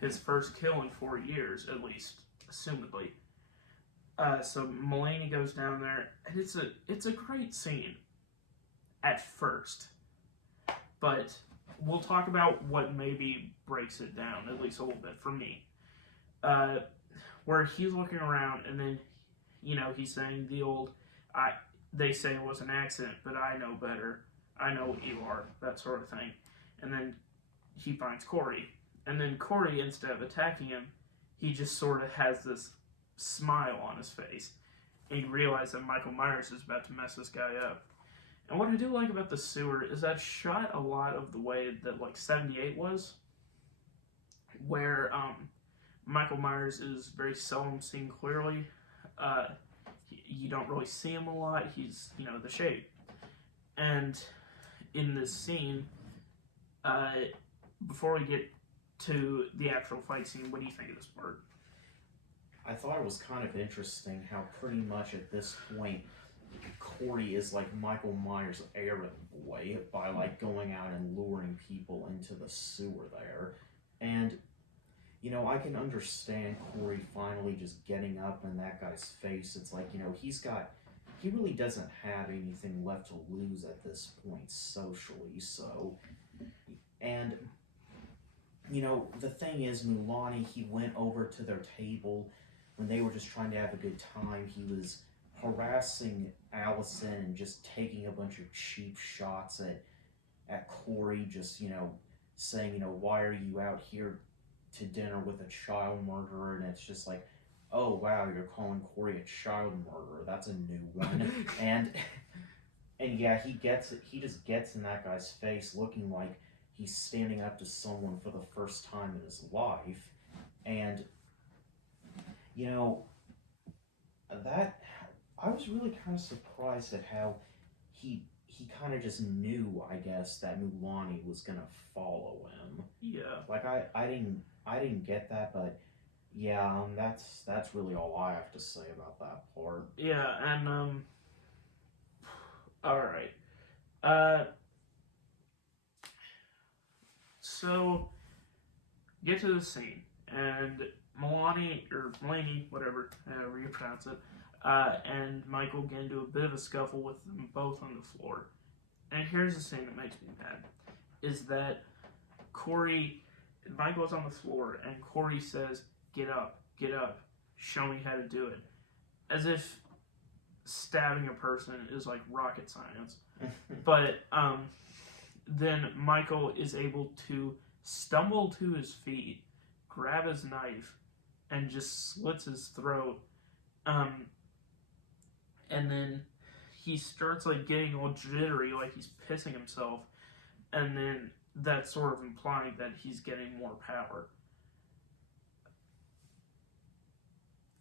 his first kill in 4 years, at least, assumedly. So Mulaney goes down there, and it's a great scene at first, but we'll talk about what maybe breaks it down, at least a little bit, for me. Where he's looking around, and then, he's saying the old, they say it was an accident, but I know better. I know what you are, that sort of thing. And then he finds Corey. And then Corey, instead of attacking him, he just sort of has this smile on his face. And you realize that Michael Myers is about to mess this guy up. And what I do like about the sewer is that shot a lot of the way that, 78 was, where Michael Myers is very seldom seen clearly. You don't really see him a lot. He's, the shape. And in this scene, before we get to the actual fight scene, what do you think of this part? I thought it was kind of interesting how pretty much at this point, Corey is like Michael Myers' errand boy by going out and luring people into the sewer there. And, I can understand Corey finally just getting up in that guy's face. It's like, he really doesn't have anything left to lose at this point socially, so. And, the thing is, Mulaney, he went over to their table when they were just trying to have a good time. He was harassing Allison and just taking a bunch of cheap shots at Corey, just, saying, why are you out here to dinner with a child murderer? And it's just like, oh wow, you're calling Corey a child murderer. That's a new one. and yeah, he just gets in that guy's face looking like he's standing up to someone for the first time in his life. And that I was really kind of surprised at how he kind of just knew, I guess, that Mulaney was gonna follow him. Yeah. I didn't get that, but yeah, that's really all I have to say about that part. Yeah, and alright. So get to the scene, and Mulaney, whatever, however you pronounce it, and Michael get into a bit of a scuffle with them both on the floor. And here's the scene that makes me mad, is that Michael's on the floor, and Corey says, get up, show me how to do it. As if stabbing a person is like rocket science. But then Michael is able to stumble to his feet, grab his knife, and just slits his throat. And then he starts getting all jittery, like he's pissing himself. And then that's sort of implying that he's getting more power.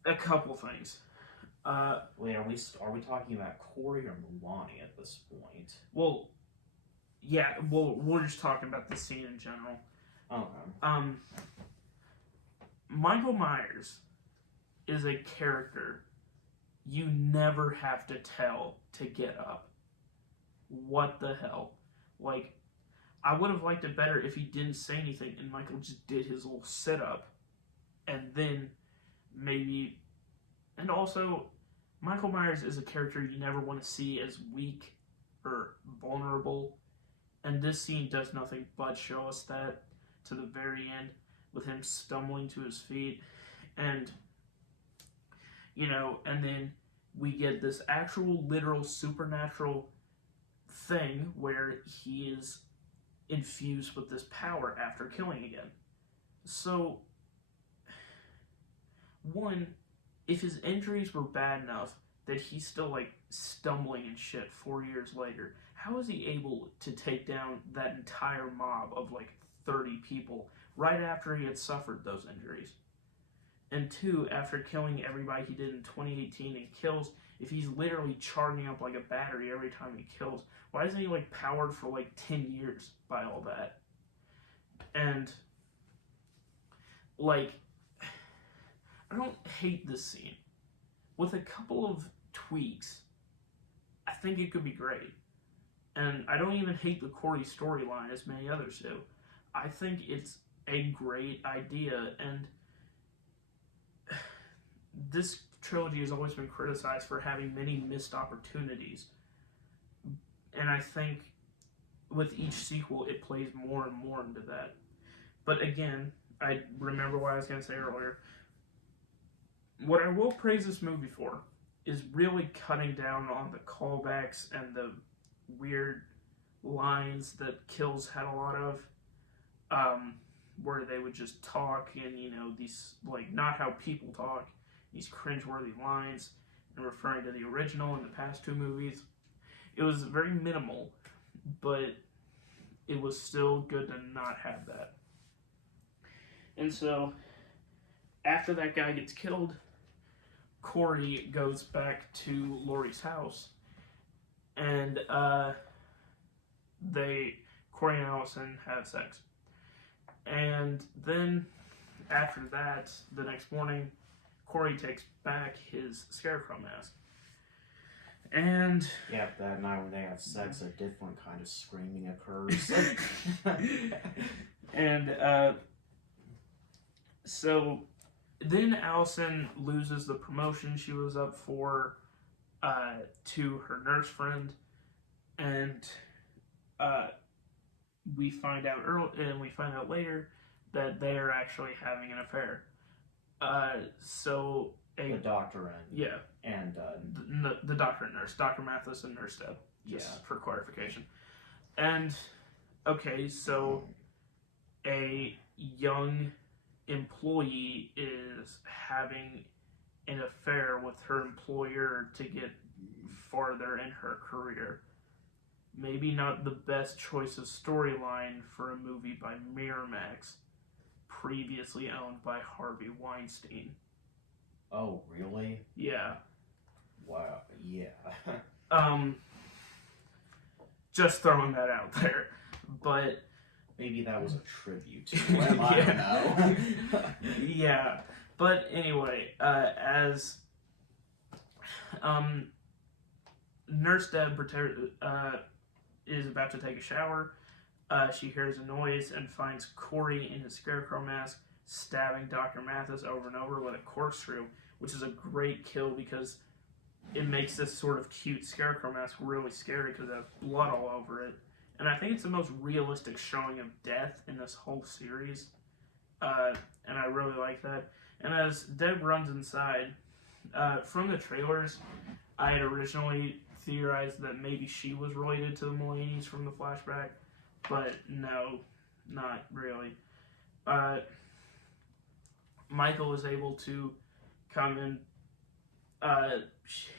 A couple things. Wait, are we talking about Corey or Mulaney at this point? Well, yeah. Well, we're just talking about the scene in general. Okay. Michael Myers is a character you never have to tell to get up. What the hell? I would have liked it better if he didn't say anything and Michael just did his little sit-up, and then maybe. And also, Michael Myers is a character you never want to see as weak or vulnerable, and this scene does nothing but show us that to the very end, with him stumbling to his feet, and and then we get this actual literal supernatural thing where he is infused with this power after killing again. So, one, if his injuries were bad enough that he's still stumbling and shit 4 years later, how is he able to take down that entire mob of 30 people right after he had suffered those injuries? And two, after killing everybody he did in 2018 and kills, if he's literally charging up like a battery every time he kills, why isn't he powered for 10 years by all that? And I don't hate this scene. with a couple of tweaks, I think it could be great. And I don't even hate the Corey storyline as many others do. I think it's a great idea, and this trilogy has always been criticized for having many missed opportunities. And I think with each sequel, it plays more and more into that. But again, I remember what I was going to say earlier. What I will praise this movie for is really cutting down on the callbacks and the weird lines that Kills had a lot of, where they would just talk and, these, like, not how people talk, these cringeworthy lines, and referring to the original and the past two movies. It was very minimal, but it was still good to not have that. And so, after that guy gets killed, Corey goes back to Laurie's house, and Corey and Allison have sex. And then, after that, the next morning, Corey takes back his scarecrow mask. And yeah, that night when they have sex, a different kind of screaming occurs. And so then Allison loses the promotion she was up for to her nurse friend, and we find out later that they are actually having an affair. The doctor and the doctor and nurse, Dr. Mathis and Nurse Deb, just for clarification. And okay, so a young employee is having an affair with her employer to get farther in her career. Maybe not the best choice of storyline for a movie by Miramax, previously owned by Harvey Weinstein. Oh, really? Yeah. Wow, yeah. Just throwing that out there. But maybe that was a tribute to him. I don't know. Yeah. But anyway, as Nurse Deb is about to take a shower, she hears a noise and finds Corey in his scarecrow mask stabbing Dr. Mathis over and over with a corkscrew, which is a great kill because it makes this sort of cute scarecrow mask really scary because it has blood all over it. And I think it's the most realistic showing of death in this whole series. And I really like that. And as Deb runs inside, from the trailers, I had originally theorized that maybe she was related to the Mulaney's from the flashback, but no, not really. Michael is able to come in.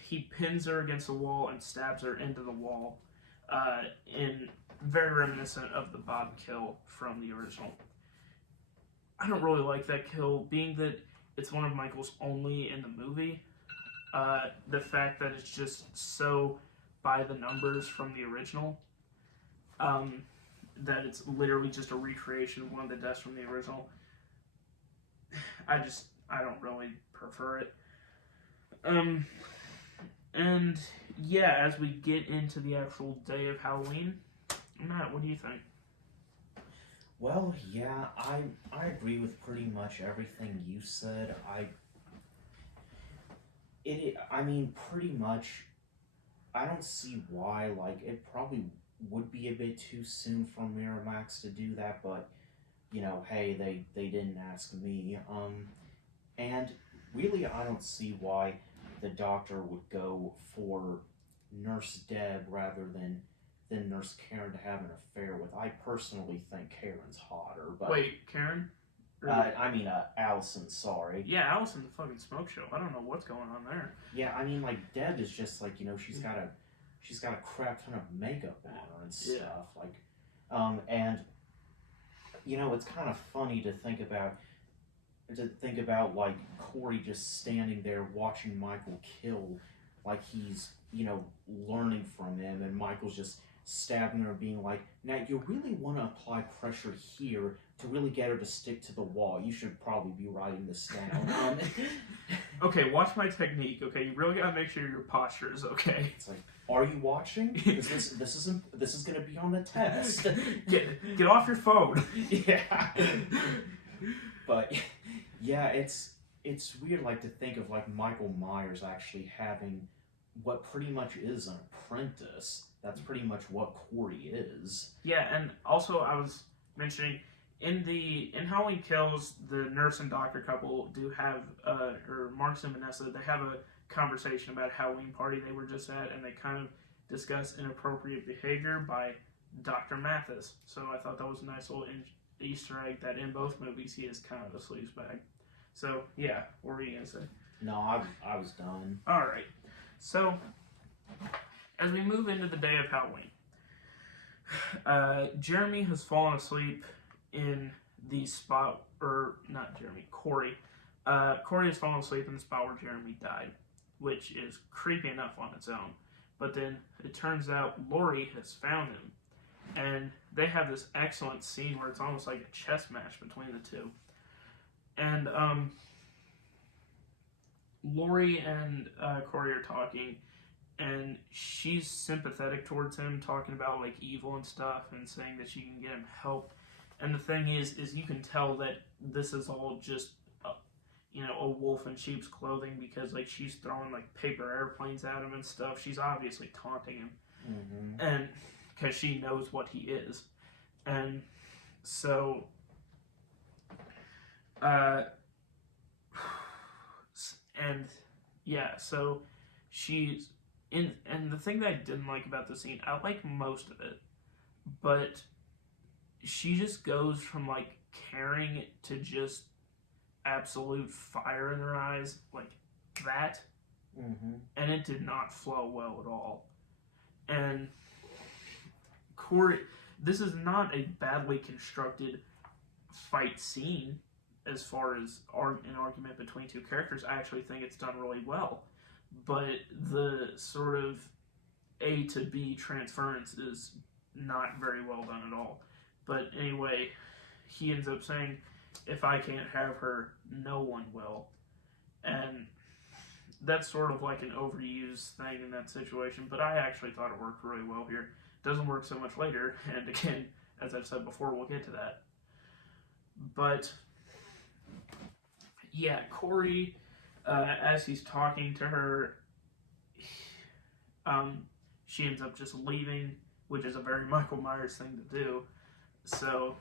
He pins her against the wall and stabs her into the wall, in very reminiscent of the Bob kill from the original. I don't really like that kill, being that it's one of Michael's only in the movie. The fact that it's just so by the numbers from the original, that it's literally just a recreation of one of the deaths from the original. I don't really prefer it. And yeah, as we get into the actual day of Halloween, Matt, what do you think? Well, yeah, I agree with pretty much everything you said. Pretty much, I don't see why, it probably would be a bit too soon for Miramax to do that, but, hey, they didn't ask me. And really, I don't see why the doctor would go for Nurse Deb rather than Nurse Karen to have an affair with. I personally think Karen's hotter, but... Wait, Karen? Allison, sorry. Yeah, Allison's a fucking smoke show. I don't know what's going on there. Yeah, Deb is just she's got a crap ton of makeup on her and stuff. Yeah. And it's kind of funny to think about Corey just standing there watching Michael kill, he's learning from him, and Michael's just stabbing her, being like, now you really want to apply pressure here to really get her to stick to the wall. You should probably be writing this down. okay, watch my technique. Okay, you really gotta make sure your posture is okay. It's like, are you watching? This is gonna be on the test. Get off your phone. Yeah. But yeah, it's weird, like, to think of like Michael Myers actually having what pretty much is an apprentice. That's pretty much what Corey is. Yeah, and also I was mentioning in Halloween Kills, the nurse and doctor couple do have or Marks and Vanessa, they have a conversation about a Halloween party they were just at, and they kind of discuss inappropriate behavior by Dr. Mathis. So I thought that was a nice little Easter egg that in both movies he is kind of a sleaze bag. So yeah, what were you gonna say? No, I was done. All right. So as we move into the day of Halloween, Jeremy has fallen asleep in the spot, or not Jeremy, Corey. Corey has fallen asleep in the spot where Jeremy died, which is creepy enough on its own. But then it turns out Laurie has found him, and they have this excellent scene where it's almost like a chess match between the two. And Laurie and Corey are talking, and she's sympathetic towards him, talking about like evil and stuff, and saying that she can get him help. And the thing is you can tell that this is all just a wolf in sheep's clothing, because like she's throwing like paper airplanes at him and stuff. She's obviously taunting him, and because she knows what he is. And so so she's in, and the thing that I didn't like about the scene, I like most of it, but she just goes from like caring to just absolute fire in her eyes like that, and it did not flow well at all. And Corey, this is not a badly constructed fight scene as far as an argument between two characters. I actually think it's done really well, but the sort of A to B transference is not very well done at all. But anyway, he ends up saying, if I can't have her, no one will. And that's sort of like an overused thing in that situation, but I actually thought it worked really well here. It doesn't work so much later, and again, as I've said before, we'll get to that. But yeah, Corey, as he's talking to her, she ends up just leaving, which is a very Michael Myers thing to do. So,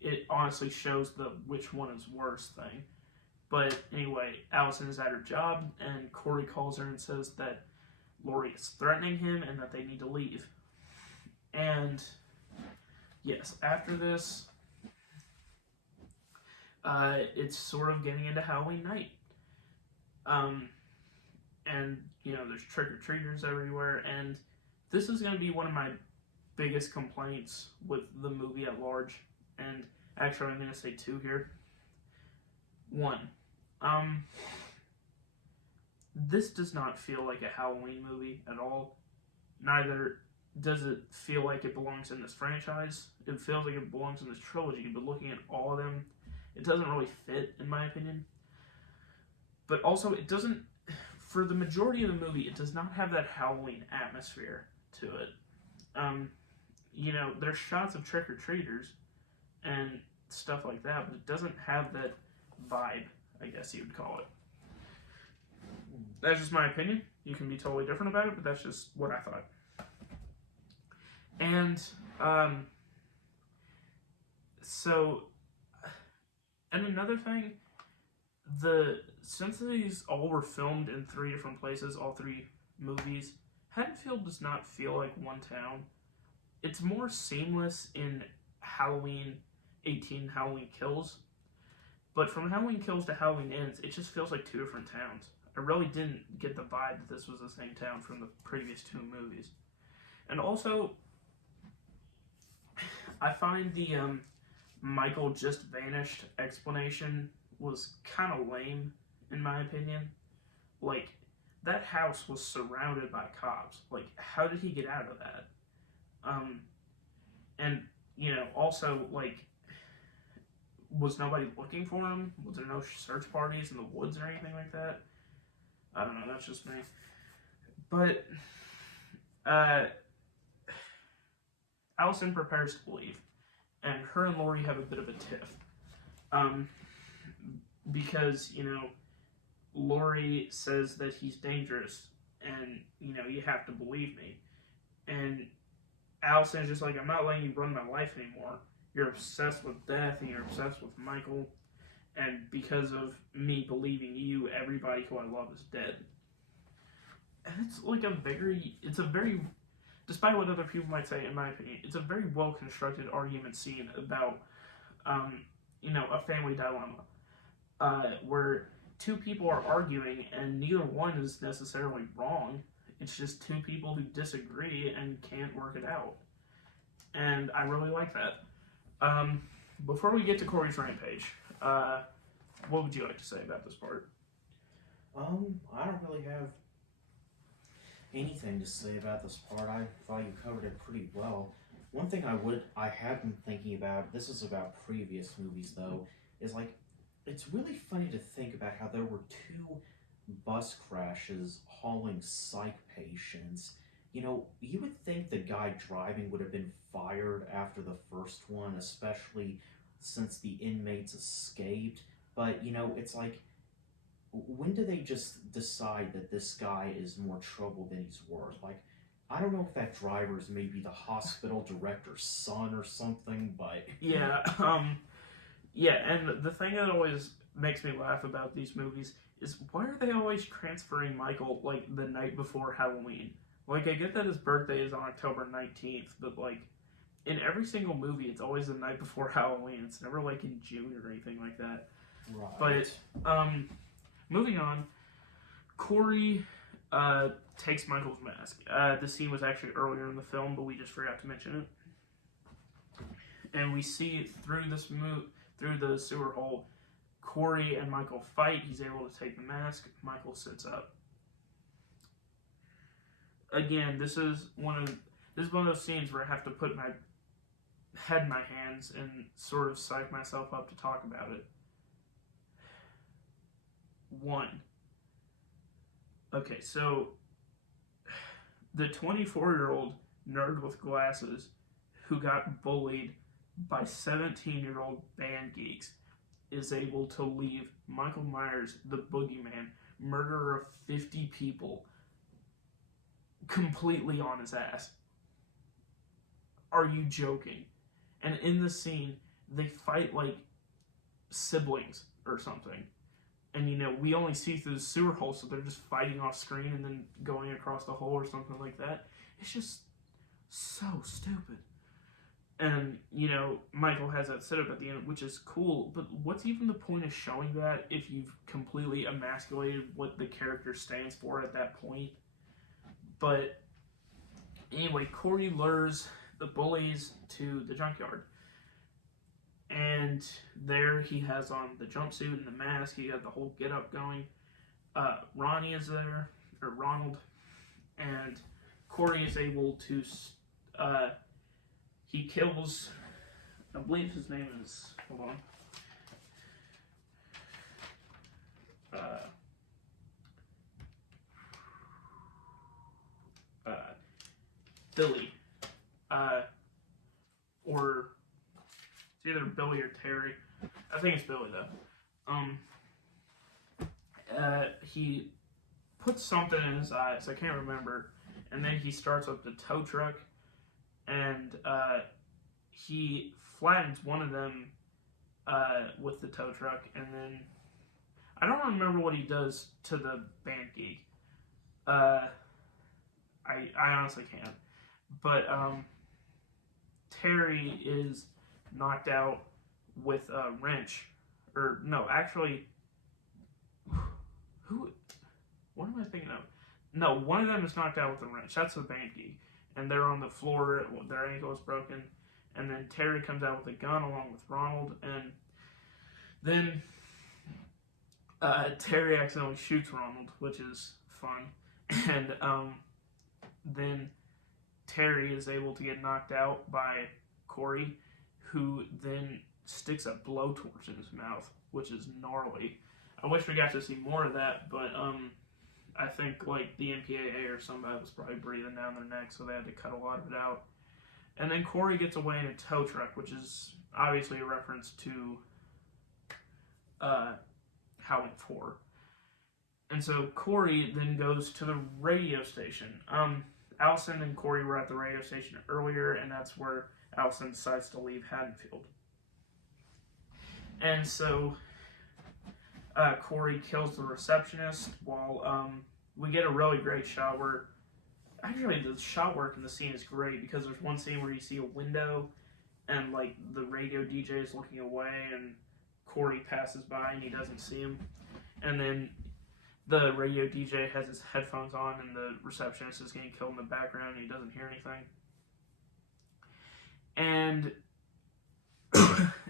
it honestly shows the which one is worse thing. But anyway, Allison is at her job, and Corey calls her and says that Laurie is threatening him and that they need to leave. And yes, after this, it's sort of getting into Halloween night. And, there's trick-or-treaters everywhere, and this is going to be one of my biggest complaints with the movie at large. And actually, I'm going to say two here. One, this does not feel like a Halloween movie at all. Neither does it feel like it belongs in this franchise. It feels like it belongs in this trilogy, but looking at all of them, it doesn't really fit, in my opinion. But also, it doesn't, for the majority of the movie, it does not have that Halloween atmosphere to it. There's shots of trick-or-treaters and stuff like that, but it doesn't have that vibe, I guess you would call it. That's just my opinion. You can be totally different about it, but that's just what I thought. And, and another thing, since these all were filmed in 3 different places, all 3 movies, Haddonfield does not feel like one town. It's more seamless in Halloween 18, Halloween Kills, but from Halloween Kills to Halloween Ends, it just feels like 2 different towns. I really didn't get the vibe that this was the same town from the previous 2 movies. And also, I find the Michael just vanished explanation was kind of lame, in my opinion. Like, that house was surrounded by cops. Like, how did he get out of that? And, also, like, was nobody looking for him? Was there no search parties in the woods or anything like that? I don't know, that's just me. But, Allison prepares to leave, and her and Lori have a bit of a tiff. Because, Lori says that he's dangerous, and, you have to believe me. And Allison's just like, I'm not letting you run my life anymore. You're obsessed with death, and you're obsessed with Michael, and because of me believing you, everybody who I love is dead. And it's like it's a very, despite what other people might say, in my opinion, it's a very well-constructed argument scene about, a family dilemma, where two people are arguing, and neither one is necessarily wrong. It's just two people who disagree and can't work it out. And I really like that. Before we get to Corey's rampage, what would you like to say about this part? I don't really have anything to say about this part. I thought you covered it pretty well. One thing I have been thinking about, this is about previous movies though, is like, it's really funny to think about how there were two bus crashes hauling psych patients. You would think the guy driving would have been fired after the first one, especially since the inmates escaped. But, it's like, when do they just decide that this guy is more trouble than he's worth? Like, I don't know if that driver is maybe the hospital director's son or something, but... Yeah, and the thing that always makes me laugh about these movies is, why are they always transferring Michael, like, the night before Halloween? Like, I get that his birthday is on October 19th, but, like, in every single movie, it's always the night before Halloween. It's never, like, in June or anything like that. Right. But, moving on, Corey takes Michael's mask. The scene was actually earlier in the film, but we just forgot to mention it. And we see through the sewer hole, Corey and Michael fight. He's able to take the mask. Michael sits up. Again, this is one of those scenes where I have to put my head in my hands and sort of psych myself up to talk about it. 1. Okay, so the 24-year-old nerd with glasses who got bullied by 17-year-old band geeks is able to leave Michael Myers, the boogeyman, murderer of 50 people, completely on his ass. Are you joking? And in the scene, they fight like siblings or something. And, we only see through the sewer hole, so they're just fighting off screen and then going across the hole or something like that. It's just so stupid. And, Michael has that setup at the end, which is cool, but what's even the point of showing that if you've completely emasculated what the character stands for at that point? But, anyway, Corey lures the bullies to the junkyard. And there he has on the jumpsuit and the mask. He got the whole get-up going. Ronnie is there, or Ronald, and Corey is able to, he kills, I believe his name is, hold on, Billy, or it's either Billy or Terry. I think it's Billy though. He puts something in his eyes, I can't remember, and then he starts up the tow truck, and he flattens one of them with the tow truck, and then I don't remember what he does to the band geek. I honestly can't. But Terry is knocked out with a wrench. Or, no, actually, what am I thinking of? No, one of them is knocked out with a wrench. That's the band geek. And they're on the floor, their ankle is broken. And then Terry comes out with a gun along with Ronald. And then Terry accidentally shoots Ronald, which is fun. And then Terry is able to get knocked out by Corey, who then sticks a blowtorch in his mouth, which is gnarly. I wish we got to see more of that, but I think like the MPAA or somebody was probably breathing down their neck, so they had to cut a lot of it out. And then Corey gets away in a tow truck, which is obviously a reference to Howling 4. And so Corey then goes to the radio station. Allison and Corey were at the radio station earlier, and that's where Allison decides to leave Haddonfield. And so Corey kills the receptionist while we get a really great shot where actually the shot work in the scene is great, because there's one scene where you see a window and like the radio DJ is looking away and Corey passes by and he doesn't see him, and then the radio DJ has his headphones on and the receptionist is getting killed in the background and he doesn't hear anything. And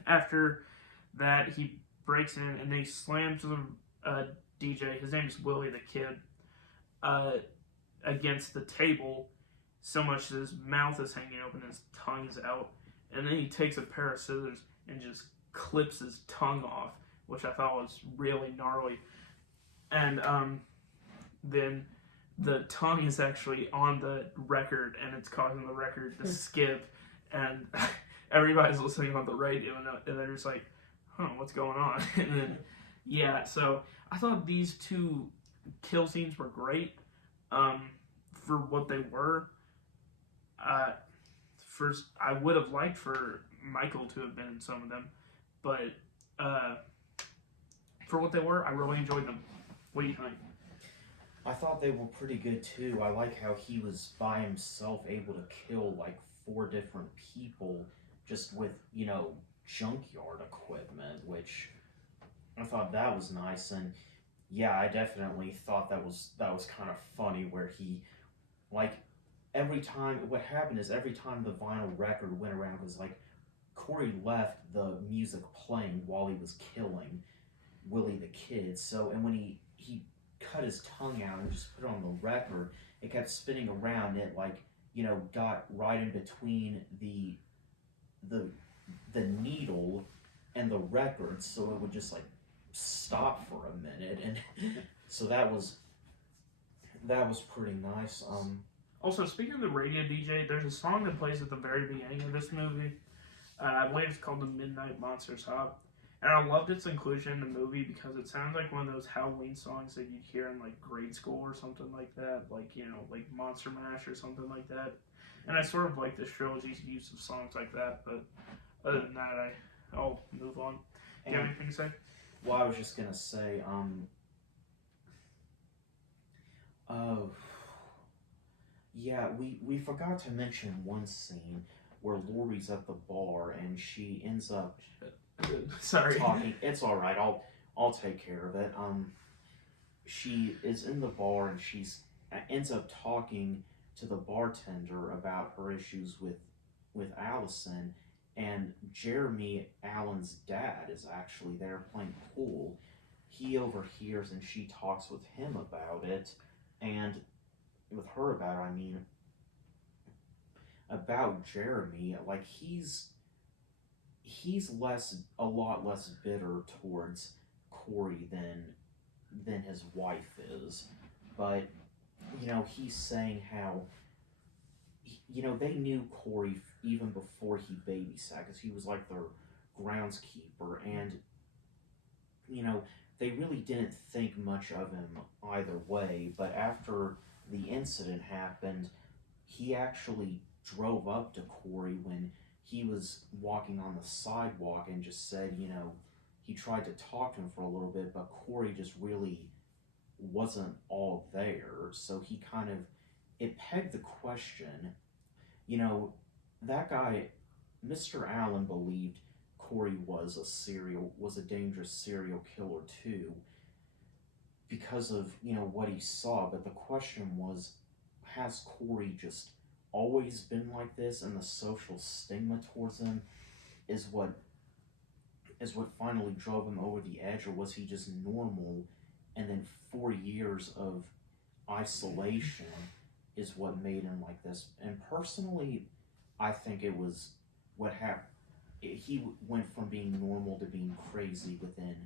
after that, he breaks in and they slam to the DJ, his name is Willie the Kid, against the table so much that his mouth is hanging open and his tongue is out. And then he takes a pair of scissors and just clips his tongue off, which I thought was really gnarly. And then the tongue is actually on the record and it's causing the record to skip. And everybody's listening on the radio and they're just like, huh, what's going on? And then, yeah, so I thought these two kill scenes were great for what they were. First, I would have liked for Michael to have been in some of them, but for what they were, I really enjoyed them. What do you think? I thought they were pretty good too. I like how he was by himself able to kill like 4 different people just with, junkyard equipment, which I thought that was nice. And yeah, I definitely thought that was kind of funny, where he, like, every time, what happened is every time the vinyl record went around, was like Corey left the music playing while he was killing Willie the Kid. So, and when he cut his tongue out and just put it on the record, it kept spinning around. It got right in between the needle and the record, so it would just like stop for a minute, and so that was pretty nice. Also, speaking of the radio DJ, there's a song that plays at the very beginning of this movie. I believe it's called "The Midnight Monsters Hop," and I loved its inclusion in the movie because it sounds like one of those Halloween songs that you'd hear in like grade school or something like that, like like Monster Mash or something like that. And I sort of like this trilogy's use of songs like that, but other than that, I'll move on. Do you have anything to say? Well, I was just gonna say, yeah, we forgot to mention one scene where Lori's at the bar and she ends up Sorry. talking. It's all right. I'll take care of it. She is in the bar and ends up talking to the bartender about her issues with Allison, and Jeremy, Allen's dad, is actually there playing pool. He overhears and she talks with him about it, and with her about it, I mean, about Jeremy, like he's a lot less bitter towards Corey than his wife is, but he's saying how they knew Corey even before he babysat, because he was like their groundskeeper, and they really didn't think much of him either way. But after the incident happened, he actually drove up to Corey when he was walking on the sidewalk and just said, he tried to talk to him for a little bit, but Corey just really wasn't all there. So he it pegged the question. That guy, Mr. Allen, believed Corey was a dangerous serial killer too, because of, what he saw. But the question was, has Corey just always been like this, and the social stigma towards him is what finally drove him over the edge, or was he just normal, and then 4 years of isolation is what made him like this? And personally, I think it was what happened. went from being normal to being crazy within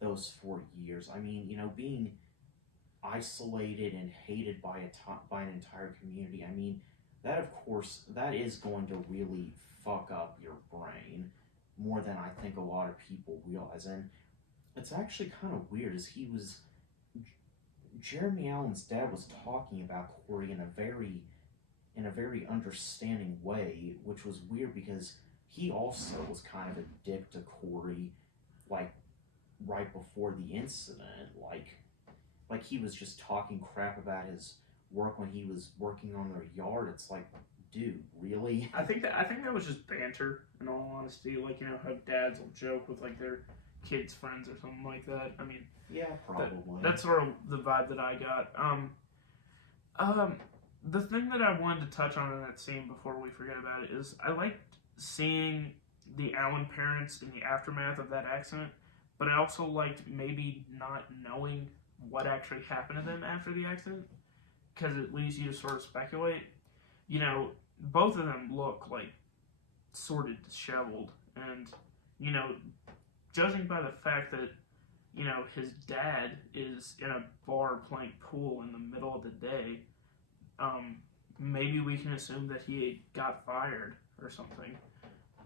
those 4 years. I mean, being isolated and hated by by an entire community. I mean, that of course that is going to really fuck up your brain more than I think a lot of people realize. And it's actually kind of weird, as Jeremy Allen's dad was talking about Corey in a very understanding way, which was weird because he also was kind of a dick to Corey, like right before the incident. Like he was just talking crap about his work when he was working on their yard. It's like, dude, really? I think that was just banter. In all honesty, like, how dads will joke with like their kids' friends or something like that. I mean, Yeah, probably. that's sort of the vibe that I got. The thing that I wanted to touch on in that scene before we forget about it is I liked seeing the Allen parents in the aftermath of that accident, but I also liked maybe not knowing what actually happened to them after the accident, because it leaves you to sort of speculate. Both of them look like sort of disheveled, and judging by the fact that his dad is in a bar playing pool in the middle of the day, maybe we can assume that he got fired or something.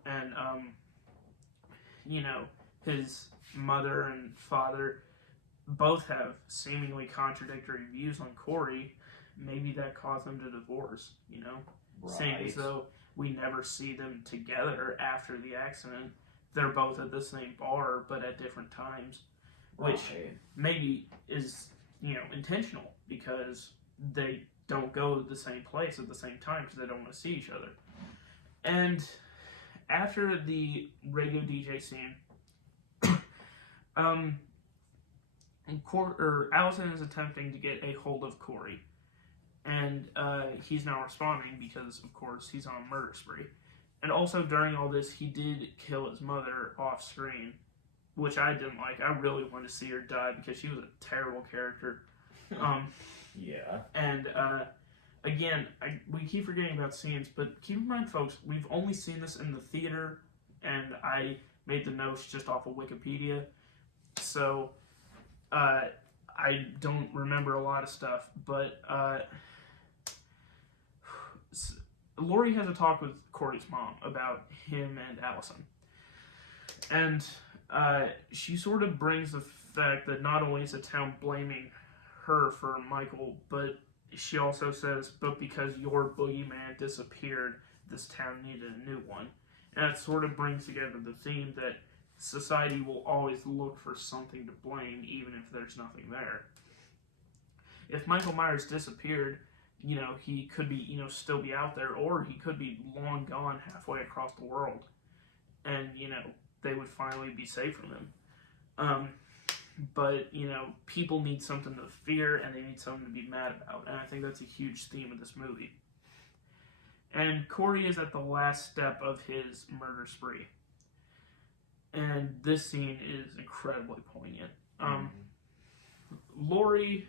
And his mother and father both have seemingly contradictory views on Corey. Maybe that caused them to divorce, Right. Saying as though we never see them together after the accident. They're both at the same bar, but at different times, which Right. maybe is, intentional, because they don't go to the same place at the same time because they don't want to see each other. And after the radio DJ scene, Allison is attempting to get a hold of Corey, and he's not responding because, of course, he's on a murder spree. And also, during all this, he did kill his mother off screen, which I didn't like. I really wanted to see her die because she was a terrible character. Yeah. And again, we keep forgetting about scenes, but keep in mind, folks, we've only seen this in the theater, and I made the notes just off of Wikipedia, so I don't remember a lot of stuff. But Laurie has a talk with Corey's mom about him and Allison, and she sort of brings the fact that not only is the town blaming her for Michael, but she also says, but because your boogeyman disappeared, this town needed a new one. And it sort of brings together the theme that society will always look for something to blame, even if there's nothing there. If Michael Myers disappeared, he could be, still be out there, or he could be long gone halfway across the world. And, they would finally be safe from him. But, people need something to fear, and they need something to be mad about. And I think that's a huge theme of this movie. And Corey is at the last step of his murder spree. And this scene is incredibly poignant. Laurie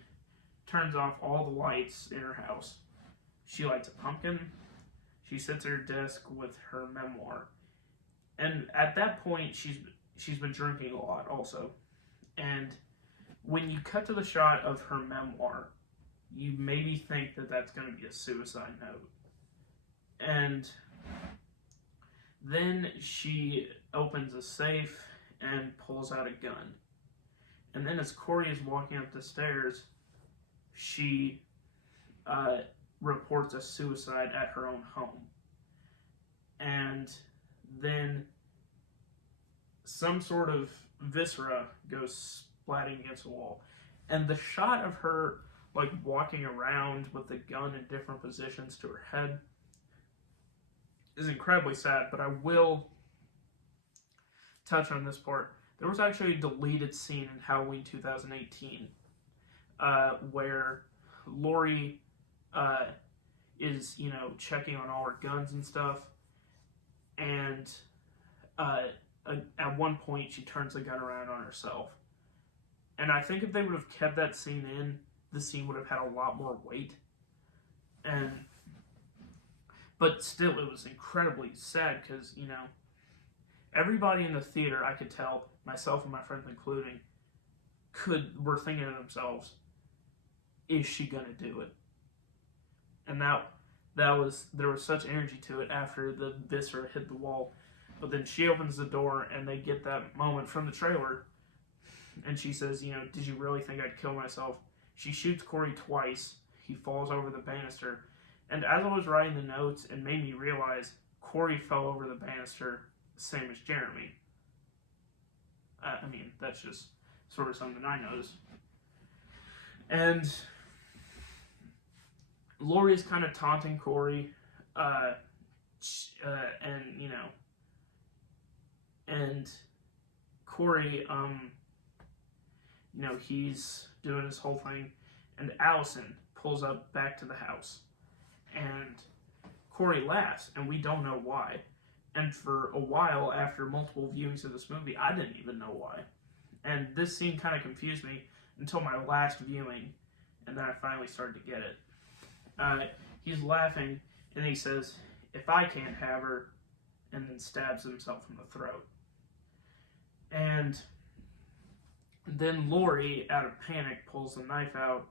turns off all the lights in her house. She lights a pumpkin. She sits at her desk with her memoir. And at that point, she's been drinking a lot also. And when you cut to the shot of her memoir, you maybe think that that's going to be a suicide note. And then she opens a safe and pulls out a gun. And then as Corey is walking up the stairs, she reports a suicide at her own home. And then some sort of viscera goes splatting against the wall. And the shot of her walking around with the gun in different positions to her head is incredibly sad, but I will touch on this part. There was actually a deleted scene in Halloween 2018 where Laurie is, checking on all her guns and stuff, and at one point she turns the gun around on herself. And I think if they would have kept that scene in, the scene would have had a lot more weight. But still, it was incredibly sad because, Everybody in the theater, I could tell, myself and my friends including, were thinking to themselves, is she gonna do it? And there was such energy to it after the viscera hit the wall. But then she opens the door and they get that moment from the trailer, and she says, did you really think I'd kill myself? She shoots Corey twice. He falls over the banister. And as I was writing the notes, it made me realize Corey fell over the banister, same as Jeremy. I mean, that's just sort of something I noticed. And Laurie's kind of taunting Corey, and Corey, he's doing his whole thing, and Allison pulls up back to the house, and Corey laughs, and we don't know why. And for a while, after multiple viewings of this movie, I didn't even know why. And this scene kind of confused me until my last viewing, and then I finally started to get it. He's laughing, and he says, "If I can't have her," and then stabs himself in the throat. And then Laurie, out of panic, pulls the knife out,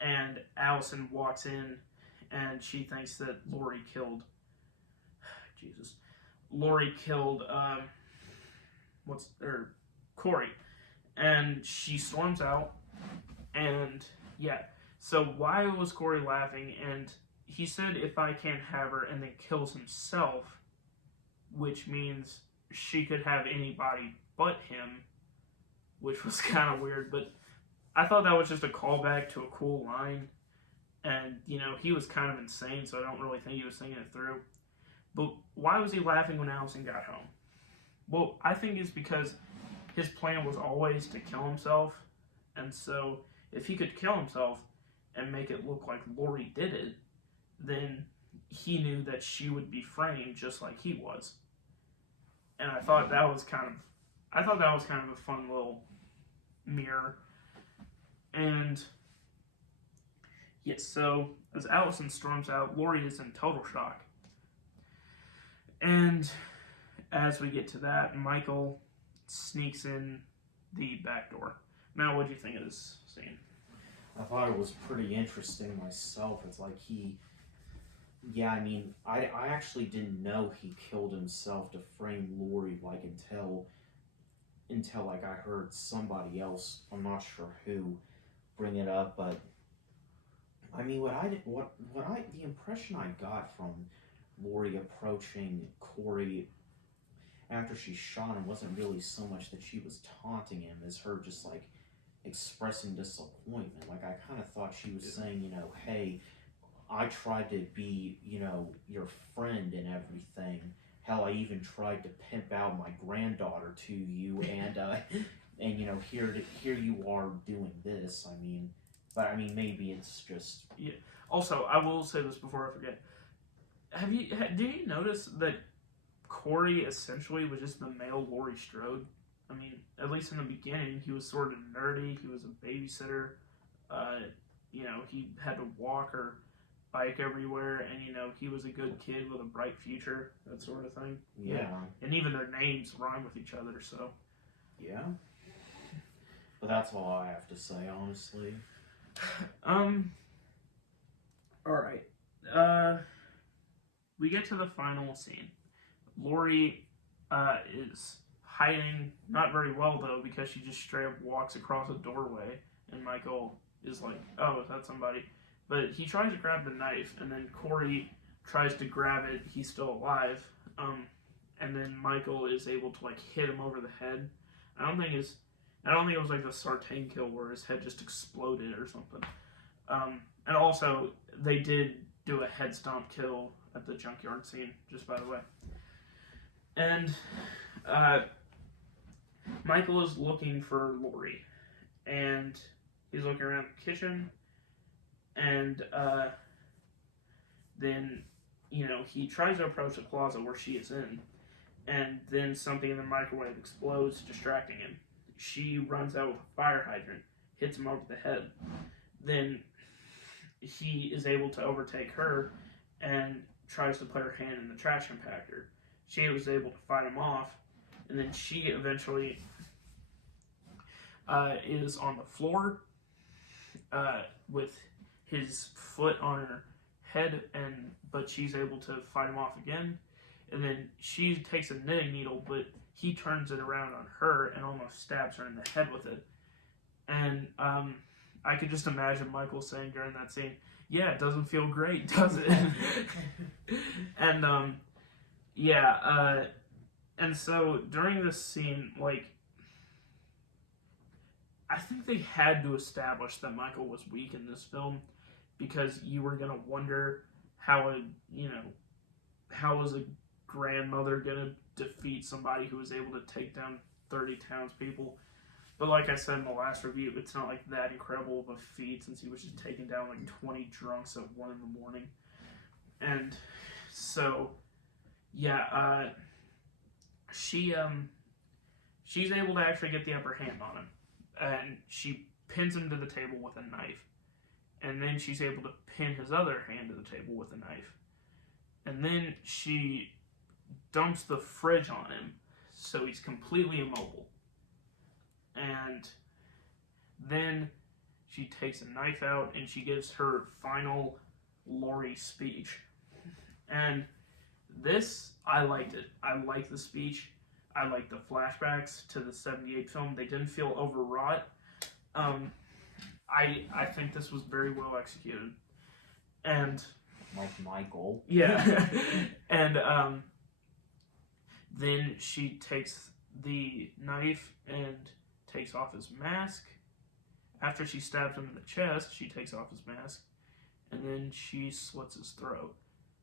and Allison walks in, and she thinks that Laurie killed Corey. And she storms out, and so why was Corey laughing? And he said, "If I can't have her," and then kills himself, which means she could have anybody but him, which was kind of weird, but I thought that was just a callback to a cool line, and, he was kind of insane, so I don't really think he was thinking it through. But why was he laughing when Allison got home? Well, I think it's because his plan was always to kill himself, and so if he could kill himself and make it look like Laurie did it, then he knew that she would be framed just like he was. And I thought that was kind of a fun little mirror. And yes, so as Allison storms out, Laurie is in total shock. And as we get to that, Michael sneaks in the back door. Now, what do you think of this scene? I thought it was pretty interesting myself. It's like I actually didn't know he killed himself to frame Laurie, like, until like I heard somebody else, I'm not sure who, bring it up. But I mean, the impression I got from Laurie approaching Corey after she shot him wasn't really so much that she was taunting him as her just like expressing disappointment. Like, I kind of thought she was saying, hey, I tried to be, your friend and everything. Hell, I even tried to pimp out my granddaughter to you, and here you are doing this. But maybe it's just... Yeah. Also, I will say this before I forget. Did you notice that Corey essentially was just the male Laurie Strode? At least in the beginning, he was sort of nerdy. He was a babysitter. He had to walk or bike everywhere, and he was a good kid with a bright future, that sort of thing. Yeah. And even their names rhyme with each other, so. Yeah. But that's all I have to say, honestly. Alright. We get to the final scene. Laurie is hiding, not very well though, because she just straight up walks across a doorway, and Michael is like, "Oh, is that somebody?" But he tries to grab the knife, and then Corey tries to grab it. He's still alive, and then Michael is able to like hit him over the head. I don't think it was like the Sartain kill where his head just exploded or something. And also they did do a head stomp kill at the junkyard scene, just by the way. And Michael is looking for Laurie, and he's looking around the kitchen, and then he tries to approach the closet where she is in, and then something in the microwave explodes, distracting him. She runs out with a fire hydrant, hits him over the head. Then he is able to overtake her and tries to put her hand in the trash compactor. She was able to fight him off, and then she eventually is on the floor with his foot on her head, but she's able to fight him off again. And then she takes a knitting needle, but he turns it around on her and almost stabs her in the head with it. And I could just imagine Michael saying during that scene, "Yeah, it doesn't feel great, does it?" And and so during this scene, like, I think they had to establish that Michael was weak in this film, because you were gonna wonder how was a grandmother gonna defeat somebody who was able to take down 30 townspeople. But like I said in the last review, it's not like that incredible of a feat, since he was just taking down like 20 drunks at 1 a.m. And so she's able to actually get the upper hand on him, and she pins him to the table with a knife. And then she's able to pin his other hand to the table with a knife. And then she dumps the fridge on him, so he's completely immobile. And then she takes a knife out and she gives her final Laurie speech. And this, I liked it. I liked the speech. I liked the flashbacks to the 78 film. They didn't feel overwrought. I think this was very well executed. And like Michael. Yeah. And then she takes the knife and takes off his mask. After she stabs him in the chest, she takes off his mask, and then she slits his throat,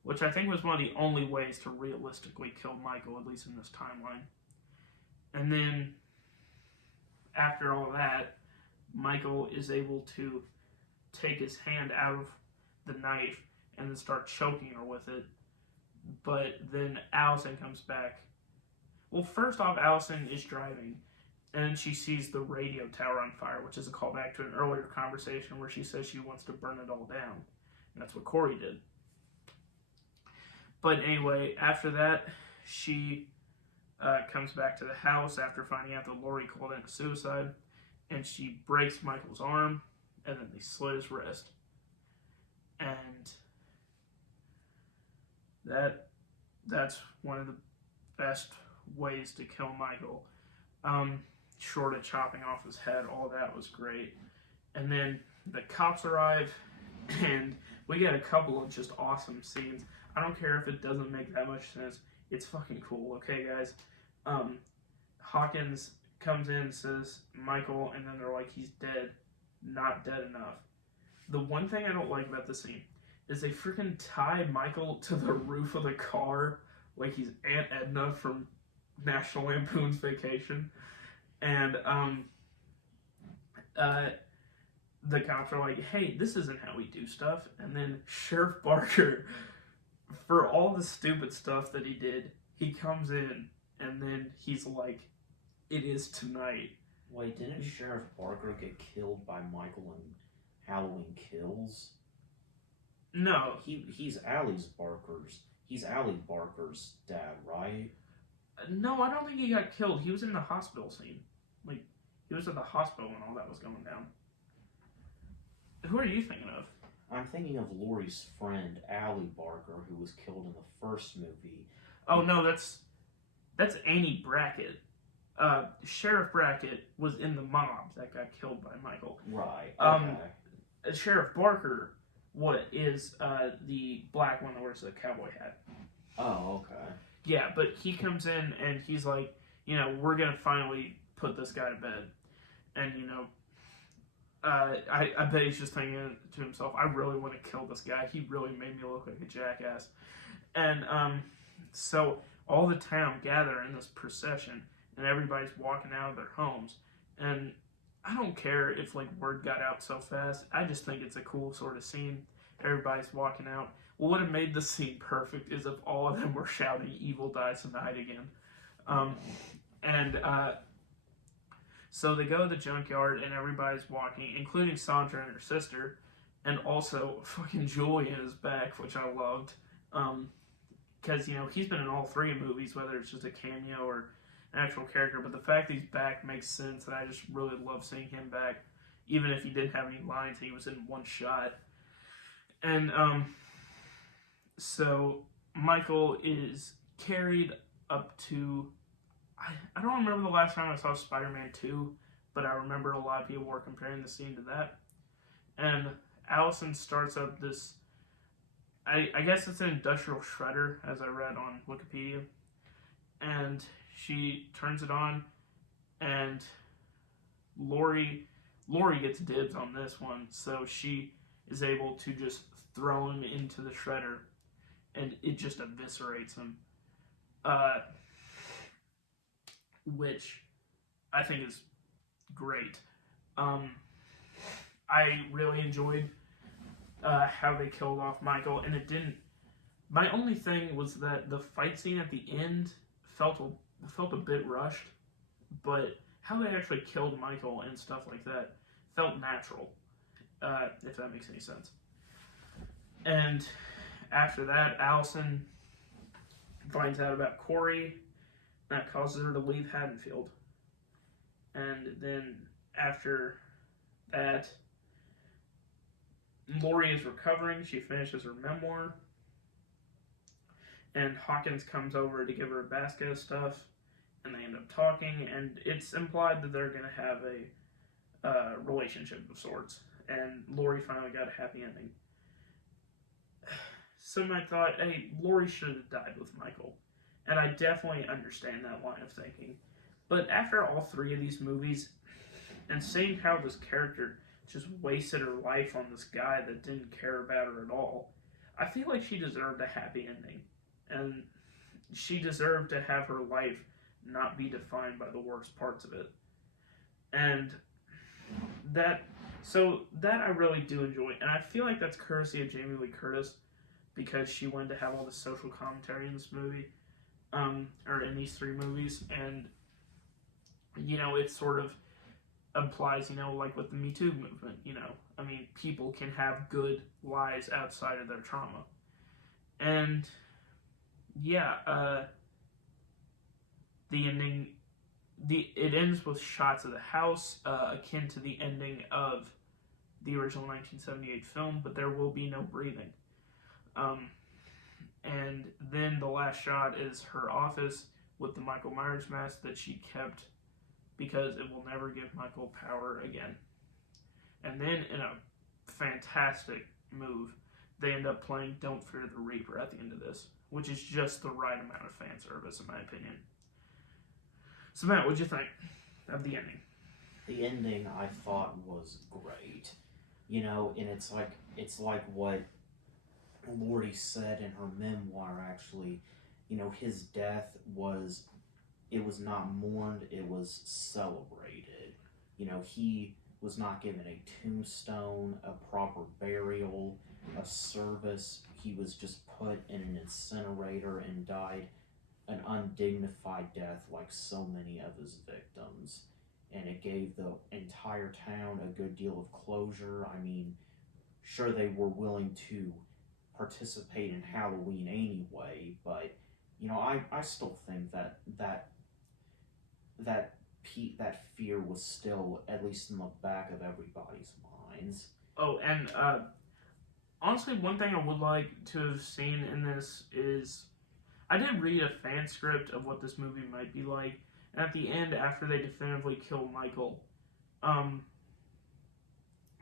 which I think was one of the only ways to realistically kill Michael, at least in this timeline. And then after all that, Michael is able to take his hand out of the knife and then start choking her with it. But then Allison comes back. Well, first off, Allison is driving, and she sees the radio tower on fire, which is a callback to an earlier conversation where she says she wants to burn it all down. And that's what Corey did. But anyway, after that, she comes back to the house after finding out that Laurie called in a suicide, and she breaks Michael's arm, and then they slit his wrist. And that's one of the best ways to kill Michael. Short of chopping off his head, all that was great. And then the cops arrive, and we get a couple of just awesome scenes. I don't care if it doesn't make that much sense. It's fucking cool, okay, guys? Hawkins comes in and says, Michael, and then they're like, he's dead. Not dead enough. The one thing I don't like about this scene is they freaking tie Michael to the roof of the car like he's Aunt Edna from National Lampoon's Vacation. And the cops are like, hey, this isn't how we do stuff. And then Sheriff Barker, for all the stupid stuff that he did, he comes in and then he's like, it is tonight. Wait, didn't Sheriff Barker get killed by Michael in Halloween Kills? No. He's Allie Barker's dad, right? No, I don't think he got killed. He was in the hospital scene. Like, he was at the hospital when all that was going down. Who are you thinking of? I'm thinking of Laurie's friend, Allie Barker, who was killed in the first movie. Oh, no, that's Annie Brackett. Sheriff Brackett was in the mob that got killed by Michael. Right, okay. Sheriff Barker is the black one that wears the cowboy hat. Oh, okay. Yeah, but he comes in and he's like, we're going to finally put this guy to bed. And, I bet he's just thinking to himself, I really want to kill this guy. He really made me look like a jackass. And so all the town gather in this procession, and everybody's walking out of their homes. And I don't care if word got out so fast. I just think it's a cool sort of scene. Everybody's walking out. What would have made the scene perfect is if all of them were shouting "Evil dies tonight" again. So they go to the junkyard and everybody's walking, including Sandra and her sister, and also fucking Julian is back, which I loved. Because, he's been in all three movies, whether it's just a cameo or actual character, but the fact that he's back makes sense, and I just really love seeing him back, even if he didn't have any lines and he was in one shot. And so Michael is carried up to, I don't remember the last time I saw Spider-Man 2, but I remember a lot of people were comparing the scene to that. And Allison starts up this, I guess it's an industrial shredder, as I read on Wikipedia. And she turns it on, and Lori gets dibs on this one, so she is able to just throw him into the shredder, and it just eviscerates him. Which I think is great. I really enjoyed how they killed off Michael, and it didn't. My only thing was that the fight scene at the end felt a bit rushed, but how they actually killed Michael and stuff like that felt natural, if that makes any sense. And after that, Allison finds out about Corey. That causes her to leave Haddonfield. And then after that, Lori is recovering. She finishes her memoir. And Hawkins comes over to give her a basket of stuff. And they end up talking. And it's implied that they're going to have a relationship of sorts. And Lori finally got a happy ending. Some might thought, hey, Lori should have died with Michael. And I definitely understand that line of thinking. But after all three of these movies, and seeing how this character just wasted her life on this guy that didn't care about her at all, I feel like she deserved a happy ending. And she deserved to have her life not be defined by the worst parts of it. And that I really do enjoy. And I feel like that's courtesy of Jamie Lee Curtis, because she wanted to have all the social commentary in this movie, or in these three movies, and, you know, it sort of implies, you know, like with the Me Too movement, you know, I mean, people can have good lives outside of their trauma. And, yeah, the ending, it ends with shots of the house, akin to the ending of the original 1978 film, but there will be no breathing. And then the last shot is her office with the Michael Myers mask that she kept because it will never give Michael power again. And then in a fantastic move, they end up playing Don't Fear the Reaper at the end of this, which is just the right amount of fan service, in my opinion. So Matt, what'd you think of the ending? The ending I thought was great. You know, and it's like what Lori said in her memoir, actually. You know, his death was not mourned, it was celebrated. You know, he was not given a tombstone, a proper burial, a service. He was just put in an incinerator and died an undignified death like so many of his victims. And it gave the entire town a good deal of closure. I mean, sure, they were willing to participate in Halloween anyway, but, you know, I still think that fear was still, at least in the back of everybody's minds. Oh, and honestly, one thing I would like to have seen in this is, I did read a fan script of what this movie might be like, and at the end, after they definitively kill Michael,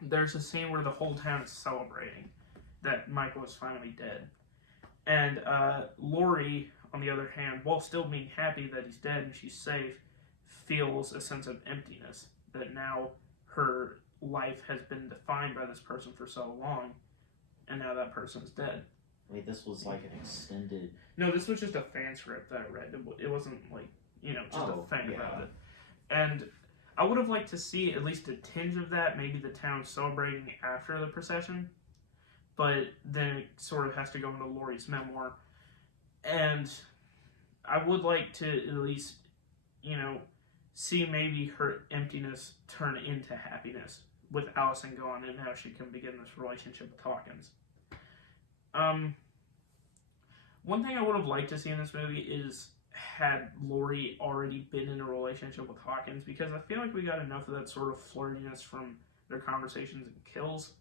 there's a scene where the whole town is celebrating that Michael is finally dead. And Lori, on the other hand, while still being happy that he's dead and she's safe, feels a sense of emptiness, that now her life has been defined by this person for so long, and now that person is dead. Wait, this was like an extended... No, this was just a fan script that I read. It wasn't like, you know, just a thing about it. And I would have liked to see at least a tinge of that, maybe the town celebrating after the procession, but then it sort of has to go into Lori's memoir. And I would like to at least, you know, see maybe her emptiness turn into happiness with Allison gone and how she can begin this relationship with Hawkins. One thing I would have liked to see in this movie is had Laurie already been in a relationship with Hawkins, because I feel like we got enough of that sort of flirtiness from their conversations and kills,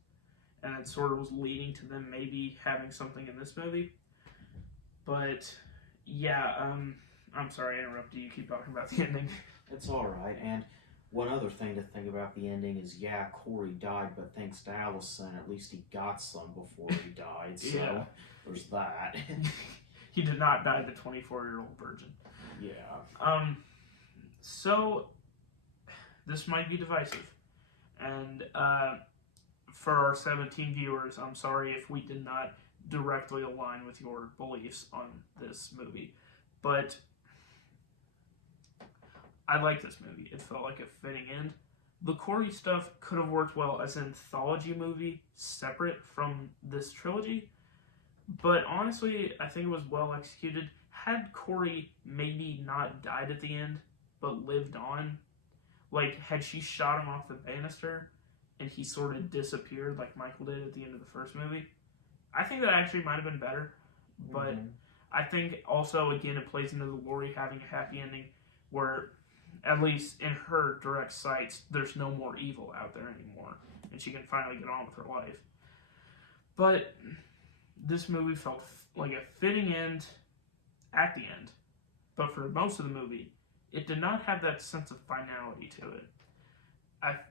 and it sort of was leading to them maybe having something in this movie. But yeah, I'm sorry I interrupted you. You keep talking about the ending. It's all right. And one other thing to think about the ending is, yeah, Corey died, but thanks to Allison, at least he got some before he died. So Yeah. there's that. He did not die the 24-year-old virgin. Yeah. So this might be divisive, and for our 17 viewers, I'm sorry if we did not directly align with your beliefs on this movie, but I like this movie. It felt like a fitting end. The Corey stuff could have worked well as an anthology movie separate from this trilogy, but honestly, I think it was well executed. Had Corey maybe not died at the end, but lived on, like, had she shot him off the banister and he sort of disappeared like Michael did at the end of the first movie, I think that actually might have been better. But I think also, again, it plays into the Laurie having a happy ending where, at least in her direct sights, there's no more evil out there anymore, and she can finally get on with her life. But this movie felt like a fitting end at the end, but for most of the movie, it did not have that sense of finality to it.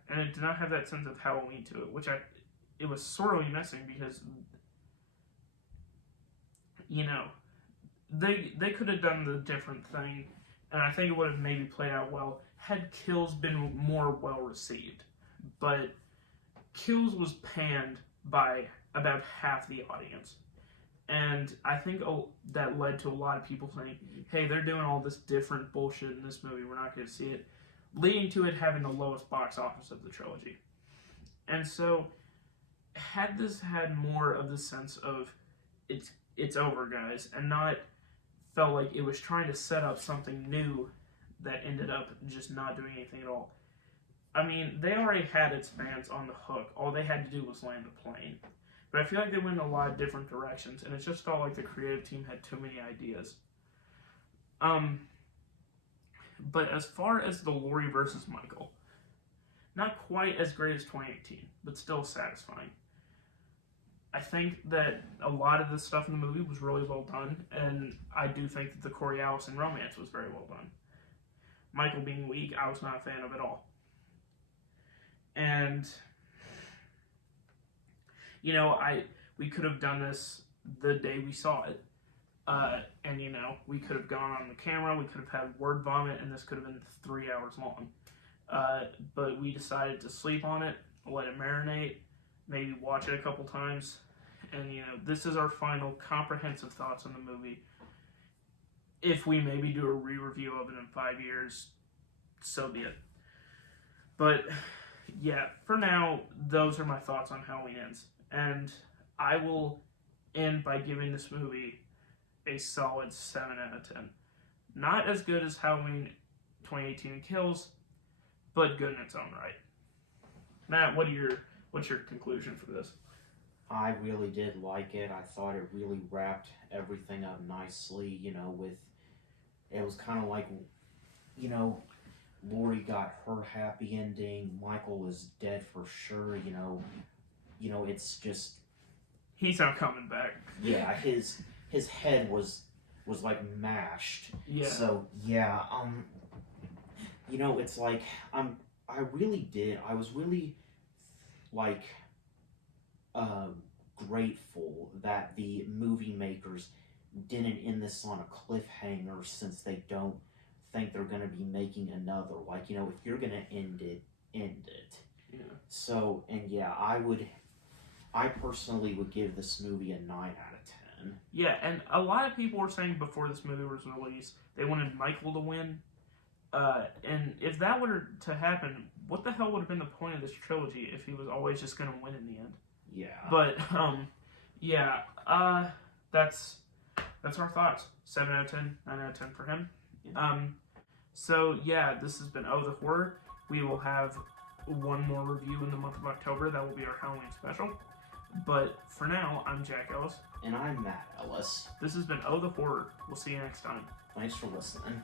And it did not have that sense of Halloween to it, which it was sorely missing, because, you know, they could have done the different thing, and I think it would have maybe played out well had Kills been more well received. But Kills was panned by about half the audience. And I think that led to a lot of people saying, hey, they're doing all this different bullshit in this movie, we're not going to see it, leading to it having the lowest box office of the trilogy. And so, had this had more of the sense of, it's over, guys, and not felt like it was trying to set up something new that ended up just not doing anything at all. I mean, they already had its fans on the hook. All they had to do was land the plane. But I feel like they went in a lot of different directions, and it just felt like the creative team had too many ideas. But as far as the Laurie versus Michael, not quite as great as 2018, but still satisfying. I think that a lot of the stuff in the movie was really well done, and I do think that the Corey Allison romance was very well done. Michael being weak, I was not a fan of at all. And, you know, we could have done this the day we saw it. And, you know, we could have gone on the camera, we could have had word vomit, and this could have been 3 hours long. But we decided to sleep on it, let it marinate, maybe watch it a couple times. And, you know, this is our final comprehensive thoughts on the movie. If we maybe do a re-review of it in 5 years, so be it. But, yeah, for now, those are my thoughts on Halloween Ends. And I will end by giving this movie a solid 7 out of 10. Not as good as Halloween 2018 Kills, but good in its own right. Matt, what's your conclusion for this? I really did like it. I thought it really wrapped everything up nicely, you know, it was kind of like, you know, Laurie got her happy ending, Michael is dead for sure, you know, it's just... He's not coming back. Yeah, his head was like mashed. Yeah. So, yeah, you know, it's like, I was really, like, grateful that the movie makers didn't end this on a cliffhanger, since they don't think they're going to be making another. Like, you know, if you're going to end it, end it. Yeah. So, and yeah, I personally would give this movie a 9 out of 10. Yeah, and a lot of people were saying before this movie was released, they wanted Michael to win. And if that were to happen, what the hell would have been the point of this trilogy if he was always just going to win in the end? Yeah. But, yeah, that's our thoughts. 7 out of 10, 9 out of 10 for him. Yeah. So, yeah, this has been Oh the Horror. We will have one more review in the month of October. That will be our Halloween special. But for now, I'm Jack Ellis. And I'm Matt Ellis. This has been Oh the Horror. We'll see you next time. Thanks for listening.